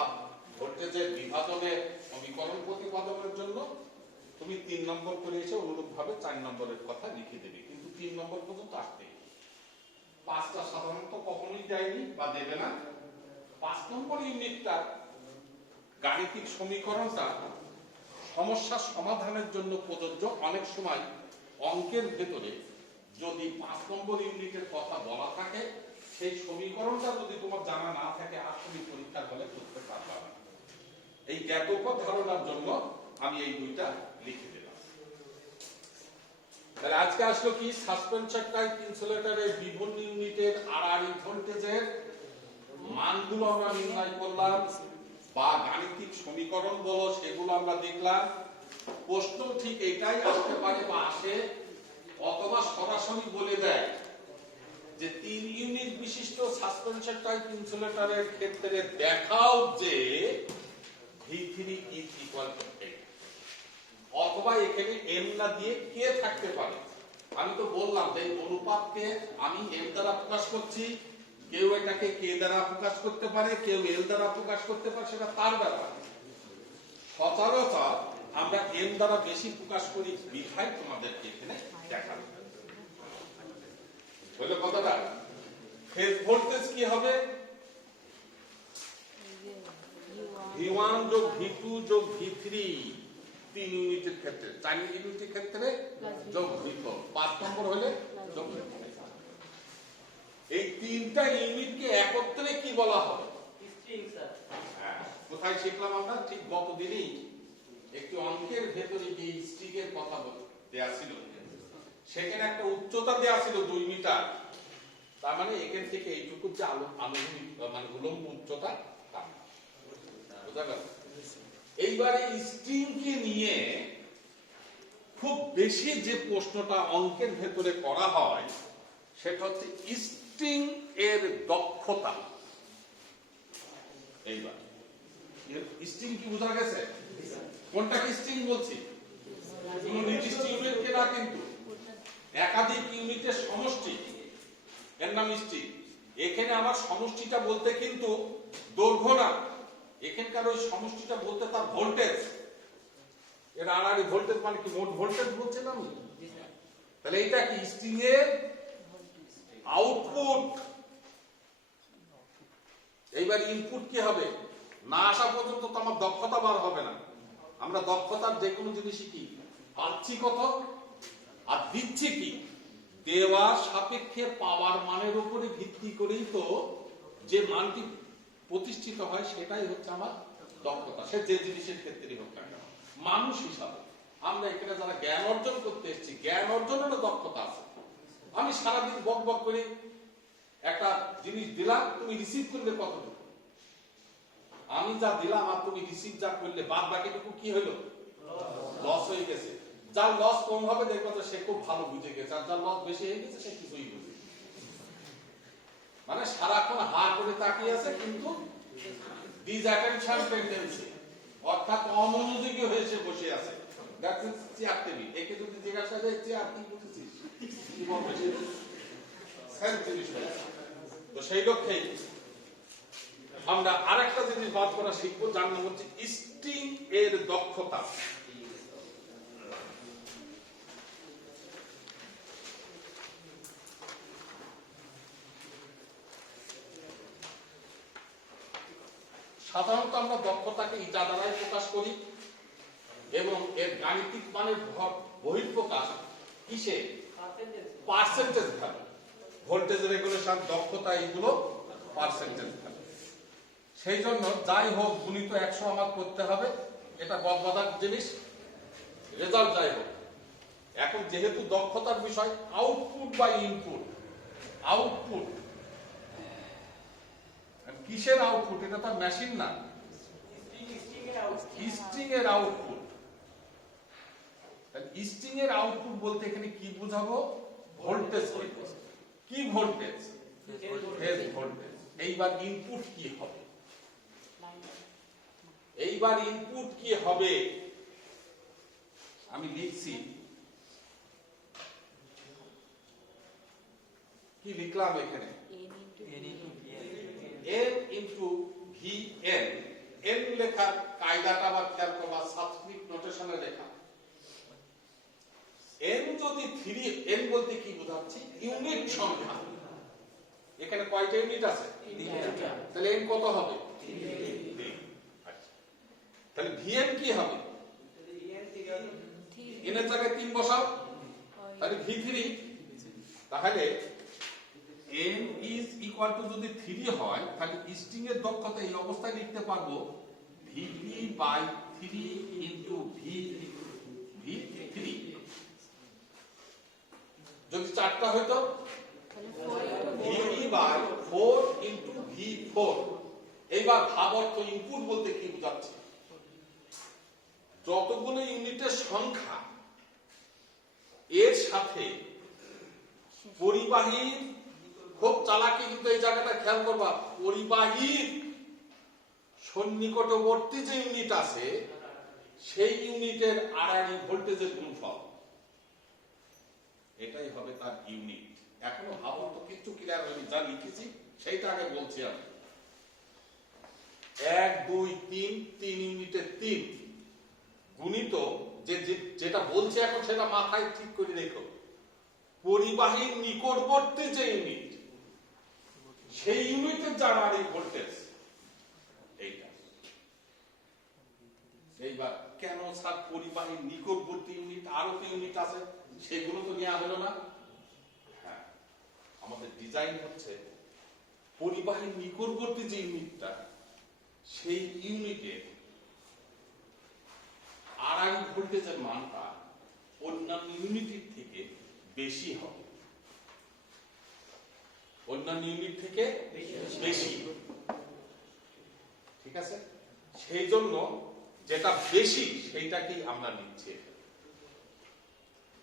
ভোল্টেজের বিভাজনে সমীকরণ প্রতিপাদনের জন্য, তুমি 3 নম্বর করে এসে অনুরূপ ভাবে 4 নম্বরের কথা লিখে দেবে, কিন্তু 3 নম্বর পর্যন্ত আসতে। 5টা সাধারণত কখনোই দেয়নি বা দেবে না। 5 নম্বর ইউনিটটা গাণিতিক সমীকরণটা সমস্যা সমাধানের জন্য প্রযোজ্য। অনেক সময় অঙ্কের ভেতরে যদি 5 নম্বর ইউনিটের কথা বলা থাকে, সেই সমীকরণটা যদি তোমার জানা না থাকে, আর তুমি পরীক্ষার হলে করতে পারবে না। এই জ্ঞাতক ধারণার জন্য আমি এই দুইটা লিখে দিলাম। তাহলে আজকে আসলো কি, সাসপেনশন টাইপ ইনসুলেটরের বিভিন্ন ইউনিটের আরআরই ভোল্টেজের মানগুলো আমরা নির্ণয় করলাম, বা গাণিতিক সমীকরণ বলো সেগুলো আমরা দেখলাম। প্রশ্ন ঠিক এটাই আসতে পারে বা আসে, অথবা সরাসরি বলে দেয় যে 3 ইউনিট বিশিষ্ট সাসপেনশন টাইপ ইনসুলেটরের ক্ষেত্রে দেখাও যে V3 is equal to 8, অথবা এখানে m না দিয়ে কে থাকতে পারে। আমি তো বললাম যে অনুপাতকে আমি m দ্বারা প্রকাশ করছি, কেউ এটাকে k দ্বারা প্রকাশ করতে পারে, কেউ l দ্বারা প্রকাশ করতে পারে, সেটা তার ব্যাপার। সচরাচর আমরা m দ্বারা বেশি প্রকাশ করি বিধায় তোমাদেরকে এখানে দেখাবো। বলে কথাটা, ফেজ ভোল্টেজ কি হবে? V1 যোগ V2 যোগ V3 3 ইউনিটের ক্ষেত্রে, 4 ইউনিটের ক্ষেত্রে যোগ V4, 5 নম্বর হলে যোগ V4। এই তিনটা ইউনিটকে একত্রে কি বলা হবে? String sir. কোথায় শিখলাম আমরা? ঠিক গতদিনই একটি অঙ্কের ভেতরে যে স্ট্রিং এর কথা দেয়া ছিল, সেখানে একটা উচ্চতা দেয়া ছিল 2 মিটার। তার মানে এখান থেকে এইটুকু যে আনুভূমিক মানে উলম্ব উচ্চতা, বোঝা গেল? এইবারে স্ট্রিংকে নিয়ে খুব বেশি যে প্রশ্নটা অঙ্কের ভেতরে করা হয়, সেটা হচ্ছে স্ট্রিং এর দক্ষতা। এইবার স্ট্রিং কি বোঝা গেছে? কোনটাকে স্ট্রিং বলছি? কোন নির্দিষ্ট ইউনিটকে না, কিন্তু একাধিক ইউনিটের সমষ্টি, এর নাম স্ট্রিং। এখানে আমার সমষ্টিটা বলতে কিন্তু দৈর্ঘ্য না, এখানকার ওই সমষ্টিটা বলতে তার ভোল্টেজ। এর আরআরই ভোল্টেজ মানে কি মোট ভোল্টেজ বলছিলাম আমি। তাহলে এইটা কি স্ট্রিং এর আউটপুট। এইবার ইনপুট কি হবে? না আসা পর্যন্ত তো আমার দক্ষতা বার হবে না। আমরা দক্ষতার যে কোনো জিনিসই কি পাচ্ছি কত আর দিচ্ছি কি, দেওয়া সাপেক্ষে পাওয়ার মানের উপরে ভিত্তি করেই তো যে মানটি প্রতিষ্ঠিত হয়, সেটাই হচ্ছে আমার দক্ষতা। সে যে জিনিসের ক্ষেত্রেই হোক না কেন, মানুষ হিসাবে আমরা এখানে যারা জ্ঞান অর্জন করতে এসেছি, জ্ঞান অর্জনেরও দক্ষতা আছে। আমি সারাদিন বক বক করে একটা জিনিস দিলাম, তুমি রিসিভ করলে কতটুকু? আমি যা দিলাম আর তুমি রিসিভ যা করলে, বাদ বাকিটুকু কি হলো? লস হয়ে গেছে। যার লস কম হবে দেখবো তো সে খুব ভালো বুঝে গেছে, আর যার লস বেশি হয়ে গেছে সে কিছুই বুঝে। মানে সারাক্ষণ হা করে তাকিয়ে আছে, কিন্তু ডিসঅ্যাটেনশন টেন্ডেন্সি, অর্থাৎ অমনোযোগী হয়ে সে বসে আছে। That's is chair table. একে যদি জিজ্ঞাসা করে চেয়ার কি বুঝেছিস, কি বলবে সে? সেম জিনিস হয়ে আছে। তো সেই লক্ষ্যেই আমরা আরেকটা জিনিস বাদ করা শিখবো, যার নাম হচ্ছে স্টিং এর দক্ষতা। সাধারণত আমরা দক্ষতাকে ইটা দ্বারাই প্রকাশ করি এবং এর গাণিতিক মানের বহিঃপ্রকাশ কিসে? Percentage value. ভোল্টেজ রেগুলেশন, দক্ষতা, এগুলো পার্সেন্টেজ ভ্যালু। সেই জন্য যাই হোক গুণিত 100 আমার করতে হবে, এটা বদবাদার জিনিস, রেজাল্ট যাই হোক। এখন যেহেতু দক্ষতার বিষয়, আউটপুট বা ইনপুট, আউটপুট কিসের আউটপুট? এটা তো মেশিন না, স্ট্রিং এর আউটপুট। স্ট্রিং এর আউটপুট বলতে এখানে কি বোঝাবো? ভোল্টেজ। কি ভোল্টেজ? Phase voltage. এইবার ইনপুট কি হবে? এইবার ইনপুট কি হবে? আমি লিখছি, কি লিখলাম এখানে? n into vn। n লেখার কায়দাটা আবার খেয়াল করবা, সাবস্ক্রিপ্ট নোটেশনে লেখা। n যদি 3, n বলতে কি বোঝাচ্ছি? ইউনিট সংখ্যা। এখানে কয়টা ইউনিট আছে? 3টা। তাহলে n কত হবে? 3। আচ্ছা, তাহলে vn কি হবে? n এর জায়গায় 3 বসাও, তাহলে v3। তাহলে n is equal to যদি 3 হয়, তাহলে স্ট্রিং এর দক্ষতা এই অবস্থায় লিখতে পারবো Vp by 3 into V3। যদি 4টা হইতো Vp by 4 into V4। এইবার ভাব অর্থ ইনপুট বলতে কি বোঝাচ্ছে? যতগুলো ইউনিটের সংখ্যা এর সাথে পরিবাহীর, খুব চালাকি কিন্তু এই জায়গাটা খেয়াল করবা, পরিবাহীর সন্নিকটবর্তী যে ইউনিট আছে সেই ইউনিটের আড়াআড়ি ভোল্টেজের গুণফল, এটাই হবে তার ইউনিট। এখনো ভাবো তো কিছু ক্লিয়ার হয়নি, যা লিখেছি সেইটা আগে বলছি আমি। 1 2 3, 3 ইউনিটের 3 গুণিত যেটা বলছি এখন সেটা মাথায় ঠিক করে রেখো, পরিবাহীর নিকটবর্তী যে ইউনিট সেই ইউনিটের যার আর এই ভোল্টেজ এইটা। এইবার কেন স্যার পরিবাহীর নিকটবর্তী ইউনিট, আরো কি ইউনিট আছে সেগুলো তো নেওয়া হলো না? হ্যাঁ, আমাদের ডিজাইন হচ্ছে পরিবাহীর নিকটবর্তী যে ইউনিটটা সেই ইউনিটে আড়াআড়ি ভোল্টেজের মানটা অন্যান্য ইউনিটের থেকে বেশি হবে, অন্যান্য ইউনিট থেকে বেশি। ঠিক আছে, সেই জন্য যেটা বেশি সেইটাকেই আমরা নিচ্ছি,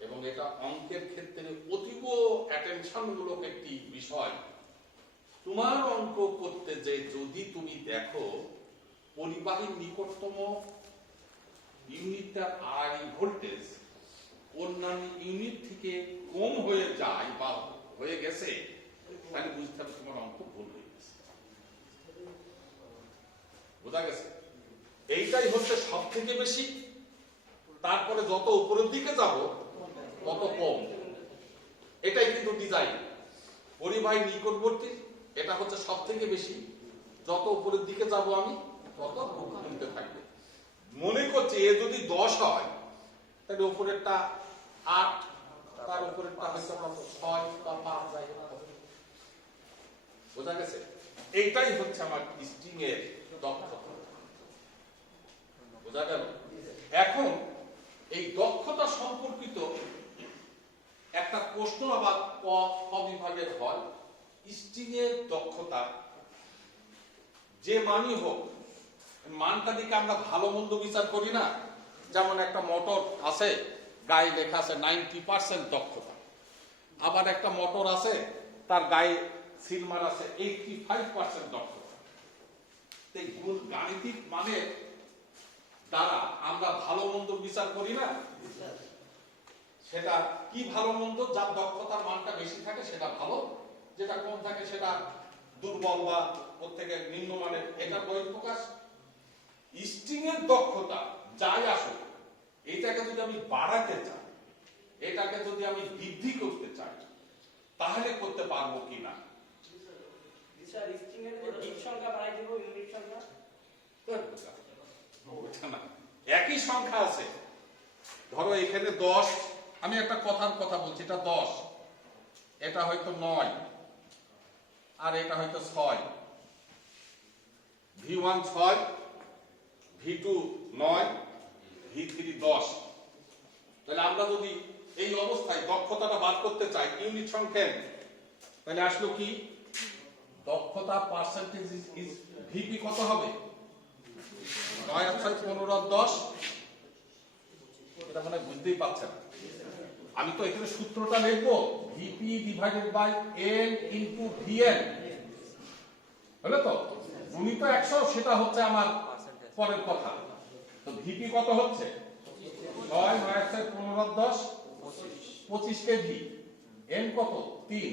এবং এটা অঙ্কের ক্ষেত্রে অতীব অ্যাটেনশন মূলক একটি বিষয়। তোমার অঙ্ক করতে যে যদি তুমি দেখো পরিবাহীর নিকটতম ইউনিটটার আড়াআড়ি ভোল্টেজ অন্যান্য ইউনিট থেকে কম হয়ে যায় বা হয়ে গেছে, তাহলে বুঝতে হবে তোমার অঙ্ক ভুল হয়ে গেছে। বোঝা গেছে? এইটাই হচ্ছে সব থেকে বেশি, তারপরে যত উপরের দিকে যাব তত কম। এটাই কিন্তু ডিজাইন। পরিবাহী নিকটবর্তী এটা হচ্ছে সব থেকে বেশি, যত উপরের দিকে যাব আমি তত কমতে থাকবে। মনে করছি এ যদি 10 হয় তাহলে উপরেরটা 8, তার উপরেরটা হয়তো 6 বা 5 যাই হোক। বোঝা গেছে? এইটাই হচ্ছে আমার স্ট্রিং এর দক্ষতা। বোঝা গেল? এখন এই দক্ষতা সম্পর্কিত একটা প্রশ্ন আবার ক বিভাগের হয়। স্ট্রিং এর দক্ষতা যে মানই হোক, মানটা দিকে আমরা ভালো মন্দ বিচার করি না। যেমন একটা মোটর আছে, গায়ে লেখা আছে 90% দক্ষতা, আবার একটা মোটর আছে তার গায়ে সিলমার আছে 85% দক্ষতা। এই গুণ গাণিতিক মানের দ্বারা আমরা ভালো মন্দ বিচার করি না, সেটা কি ভালো মন্দ, যার দক্ষতার মানটা বেশি থাকে সেটা ভালো, যেটা কম থাকে সেটা দুর্বল বা প্রত্যেকের নিম্নমানের, এটা বহিঃপ্রকাশ। স্ট্রিং এর দক্ষতা যাই আসুক, এটাকে যদি আমি বাড়াতে চাই, এটাকে যদি আমি বৃদ্ধি করতে চাই, তাহলে করতে পারবো কিনা? স্যার স্ট্রিং এর ডিপ সংখ্যা বাড়াই দিব, ইউনিট সংখ্যা ওটা না, একই সংখ্যা আছে, ধরো এখানে 10, আমি একটা কথা বলছি, এটা 10, এটা হয়তো 9, আর এটা হয়তো 6, V1 6, V2 9, V3 10। তাহলে আমরা যদি এই অবস্থায় দক্ষতাটা বাদ করতে চাই ইউনিট সংখ্যা, তাহলে আসলো কি দক্ষতা পার্সেন্টেজ ইজ ভিপি কত হবে? 9 আর 6 15 আর 10, এটা মানে বুঝতেই পারছেন। আমি তো এখানে সূত্রটা লিখবো VP divided by N into VN, হলো তো? গুণিত 100, সেটা হচ্ছে আমার পরের কথা। তো ভিপি কত হচ্ছে? 9 9 আর 6 15 আর 10 25 কেজি। এন কত? 3।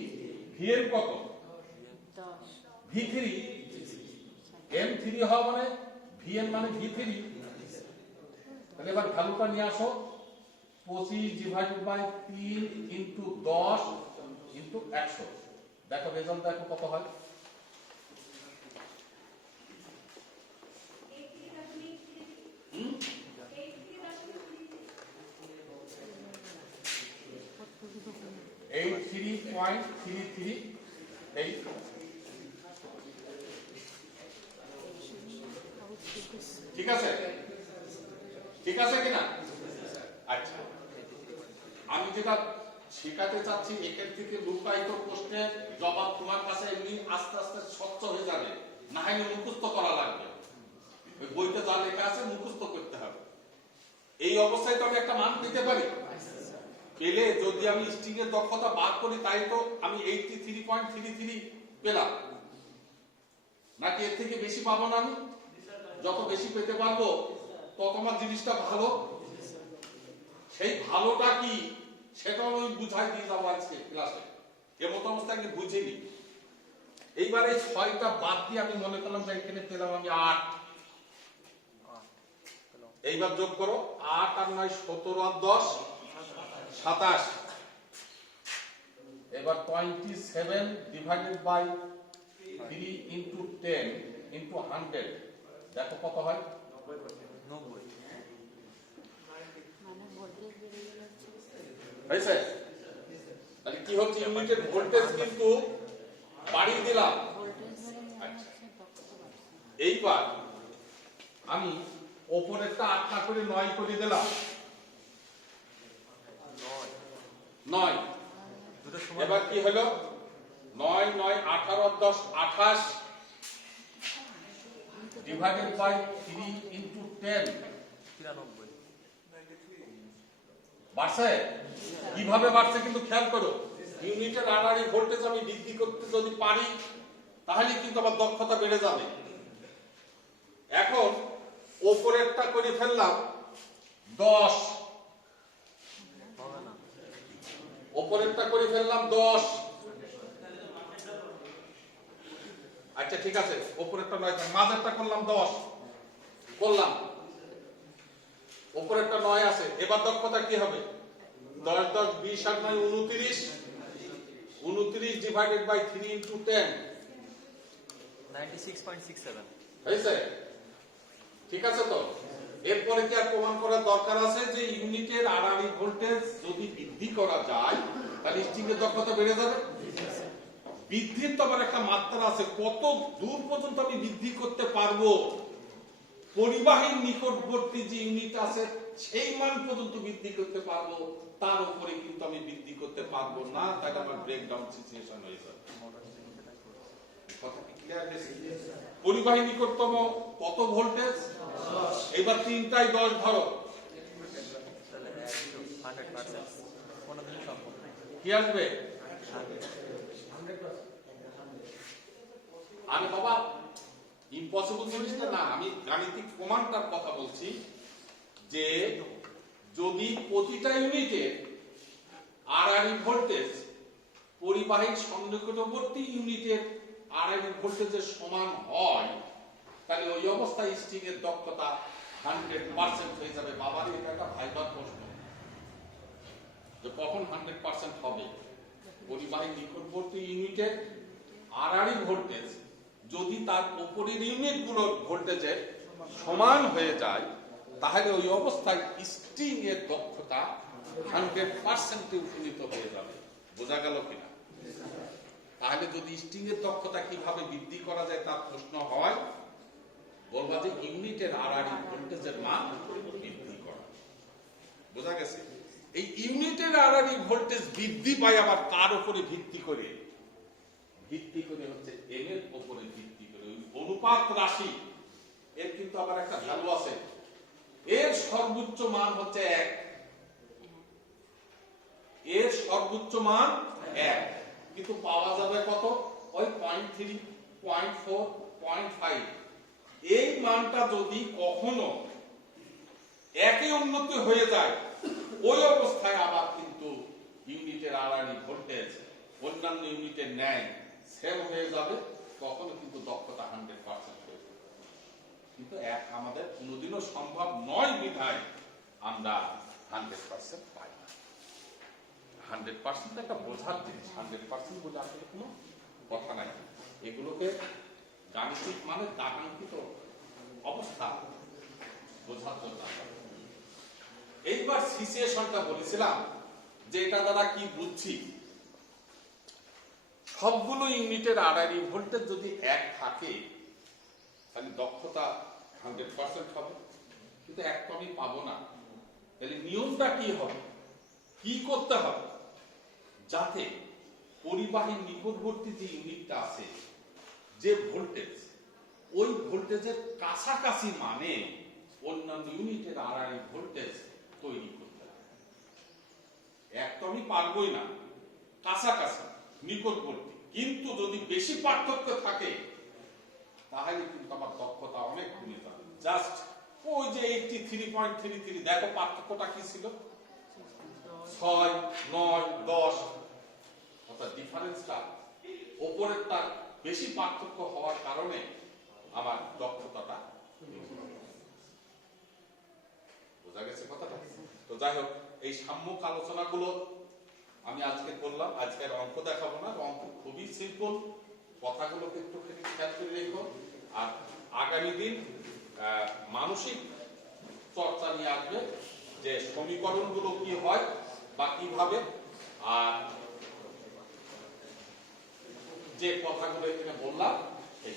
ভিএন কত? V3। এন 3 হওয়া মানে ভিএন মানে V3। তাহলে এবার ভ্যালুটা নিয়ে আসো, 25 ডিভাইডেড বাই 3 ইনটু 10 ইনটু 100। দেখো রেজাল্ট দেখো কত হয়। এই 3.33 এই ঠিক আছে, ঠিক আছে কিনা? আচ্ছা, আমি যেটা শেখাতে চাচ্ছি, এখান থেকে লুকায়িত প্রশ্নের জবাব তোমার কাছে এমনি আস্তে আস্তে স্বচ্ছ হয়ে যাবে, না হলে মুখস্থ করা লাগবে। ওই বইতে যা লেখা আছে মুখস্থ করতে হবে। এই অবস্থায় তো আমি একটা মান পেতে পারি, পেলে যদি আমি স্ট্রিং এর দক্ষতা বাদ করি, তাই তো আমি 83.33 পেলাম, নাকি এর থেকে বেশি পাবো না? আমি যত বেশি পেতে পারবো তত আমার জিনিসটা ভালো। সেই ভালোটা কি সেটা আমি বুঝাই দিয়ে যাবো আজকে ক্লাসে, এর মতো অবস্থা আমি বুঝিনি। এইবার এই 6টা বাদ দিয়ে আমি মনে করলাম যে এখানে পেলাম আমি 8। এইবার যোগ করো, 8 আর 9 17 আর 10 27। এবার 27 ডিভাইডেড বাই 3 ইনটু 10 ইনটু 100, দেখো কত হয়? 90। হয়েছে? তাহলে কি হচ্ছে, ইউনিটের ভোল্টেজ কিন্তু বাড়িয়ে দিলাম। আচ্ছা, এইবার আমি ওপরেরটা 8 না করে 9 করে দিলাম। 9 এবার কি হলো? 9 9 18 আর 10 28 ডিভাইডেড বাই 3 ইনটু 10 93। বাড়ছে? কিভাবে বাড়ছে কিন্তু খেয়াল করো। ইউনিটের আড়াআড়ি ভোল্টেজ আমি বৃদ্ধি করতে যদি পারি, তাহলে কিন্তু আমার দক্ষতা বেড়ে যাবে। এখন ওপরেরটা করে ফেললাম 10, ওপরেরটা করে ফেললাম 10। আচ্ছা ঠিক আছে, ওপরেরটা 9, মাঝেরটা করলাম 10, করলাম, ওপরেরটা 9 আছে। এবার দক্ষতা কি হবে? 10 10 20 আর 9 29, 29 ডিভাইডেড বাই 3 ইনটু 10 96.67। হয়েছে? ঠিক আছে তো? এরপরে কি আর প্রমাণ করার দরকার আছে যে ইউনিটের আড়াআড়ি ভোল্টেজ যদি বৃদ্ধি করা যায় তাহলে স্ট্রিং এর দক্ষতা বেড়ে যাবে? বৃদ্ধির তো আবার একটা মাত্রা আছে, কত দূর পর্যন্ত আমি বৃদ্ধি করতে পারবো। পরিবাহীর নিকটবর্তী যে ইউনিট আছে সেই মান পর্যন্ত বৃদ্ধি করতে পারবো, তার উপরে কিন্তু আমি বৃদ্ধি করতে পারবো না, তাহলে আমার ব্রেকডাউন সিচুয়েশন হয়ে যাবে। কথা কি ক্লিয়ার হয়েছে? পরিবাহী নিকটতম কত ভোল্টেজ? এবার তিনটাই 10 ধরো, তাহলে 100% কোন দিন সম্ভব না। কি আসবে? আরে বাবা ইম্পসিবল জিনিসটা না, আমি গাণিতিক প্রমাণটার কথা বলছি যে যদি প্রতিটা ইউনিটে আরআরই ভোল্টেজ পরিবাহীর সন্নিকটবর্তী ইউনিটের আরআরই ভোল্টেজের সমান হয়, তাহলে ওই অবস্থায় স্ট্রিং এর দক্ষতা 100% হয়ে যাবে। বাবার এটা একটা ভাইবার প্রশ্ন যে কখন 100% হবে। পরিবাহীর নিকটবর্তী ইউনিটের আরআরই ভোল্টেজ যদি তার উপরের ইউনিটগুলোর ভোল্টেজের সমান হয়ে যায়, তাহলে ওই অবস্থায় স্ট্রিং এর দক্ষতা 100% উপনীত হয়ে যাবে। বোঝা গেল কিনা? তাহলে যদি স্ট্রিং এর দক্ষতা কিভাবে বৃদ্ধি করা যায় তার প্রশ্ন হয়, বলবা যে ইউনিটের আরআরই ভোল্টেজের মান বৃদ্ধি করা। বোঝা গেছে? এই ইউনিটের আরআরই ভোল্টেজ বৃদ্ধি পায় আবার কার উপরে ভিত্তি করে? ভিত্তি করে হচ্ছে এম এর উপরে ভিত্তি করে। ওই অনুপাত রাশি এর কিন্তু আবার একটা ভ্যালু আছে। এর সর্বোচ্চ মান হচ্ছে 1, এর সর্বোচ্চ মান 1, কিন্তু পাওয়া যাবে কত? ওই 0.3, 0.4, 0.5। এই মানটা যদি কখনো একে উন্নতি হয়ে যায়, ওই অবস্থায় আবার কিন্তু ইউনিটের আরআরই ভোল্টেজ অন্যান্য ইউনিটের ন্যায় সেম হয়ে যাবে, তখনও কিন্তু দক্ষতা 100% হয়ে যাবে। কিন্তু আমাদের কোনোদিনও সম্ভব নয় বিধায় আমরা 100% পাই না। 100% একটা বোঝার জিনিস, 100% বলে আসলে কোনো কথা নাই। এগুলোকে গাণিতিক মানে দাগাঙ্কিত অবস্থা বোঝার জন্য। এইবার সিচুয়েশনটা বলেছিলাম যে এটা দ্বারা কি বুঝছি, সবগুলো ইউনিটের আরআরই ভোল্টেজ যদি 1 থাকে তাহলে দক্ষতা 100% হবে, কিন্তু 1 তো আমি পাবো না। তাহলে নিয়মটা কি হবে, কি করতে হবে? যাতে পরিবাহীর নিকটবর্তী যে ইউনিটটা আছে, যে ভোল্টেজ, ওই ভোল্টেজের কাছাকাছি মানে অন্যান্য ইউনিটের আরআরই ভোল্টেজ তৈরি করতে হবে। 1 তো আমি পারবোই না, কাছাকাছি নিকটবর্তী। কিন্তু যদি বেশি পার্থক্য থাকে তাহলে কিন্তু আমার দক্ষতা অনেক কমে যাবে। জাস্ট ওই যে 83.33, দেখো পার্থক্যটা কি ছিল? 6, 9, 10, অর্থাৎ ডিফারেন্সটা উপরেরটা বেশি পার্থক্য হওয়ার কারণে আমার দক্ষতাটা। বোঝা গেছে কথাটা? তো যাই হোক, এই সাম্যক আলোচনাগুলো আমি আজকে করলাম। আজকে আর অঙ্ক দেখাবো না, অঙ্ক খুবই সিম্পল, কথাগুলোকে একটু খেয়াল করে রেখো। আর আগামী দিন মানসিক চর্চা নিয়ে আসবে, যে সমীকরণগুলো কি হয় বা কিভাবে, আর যে কথাগুলো এখানে বললাম এই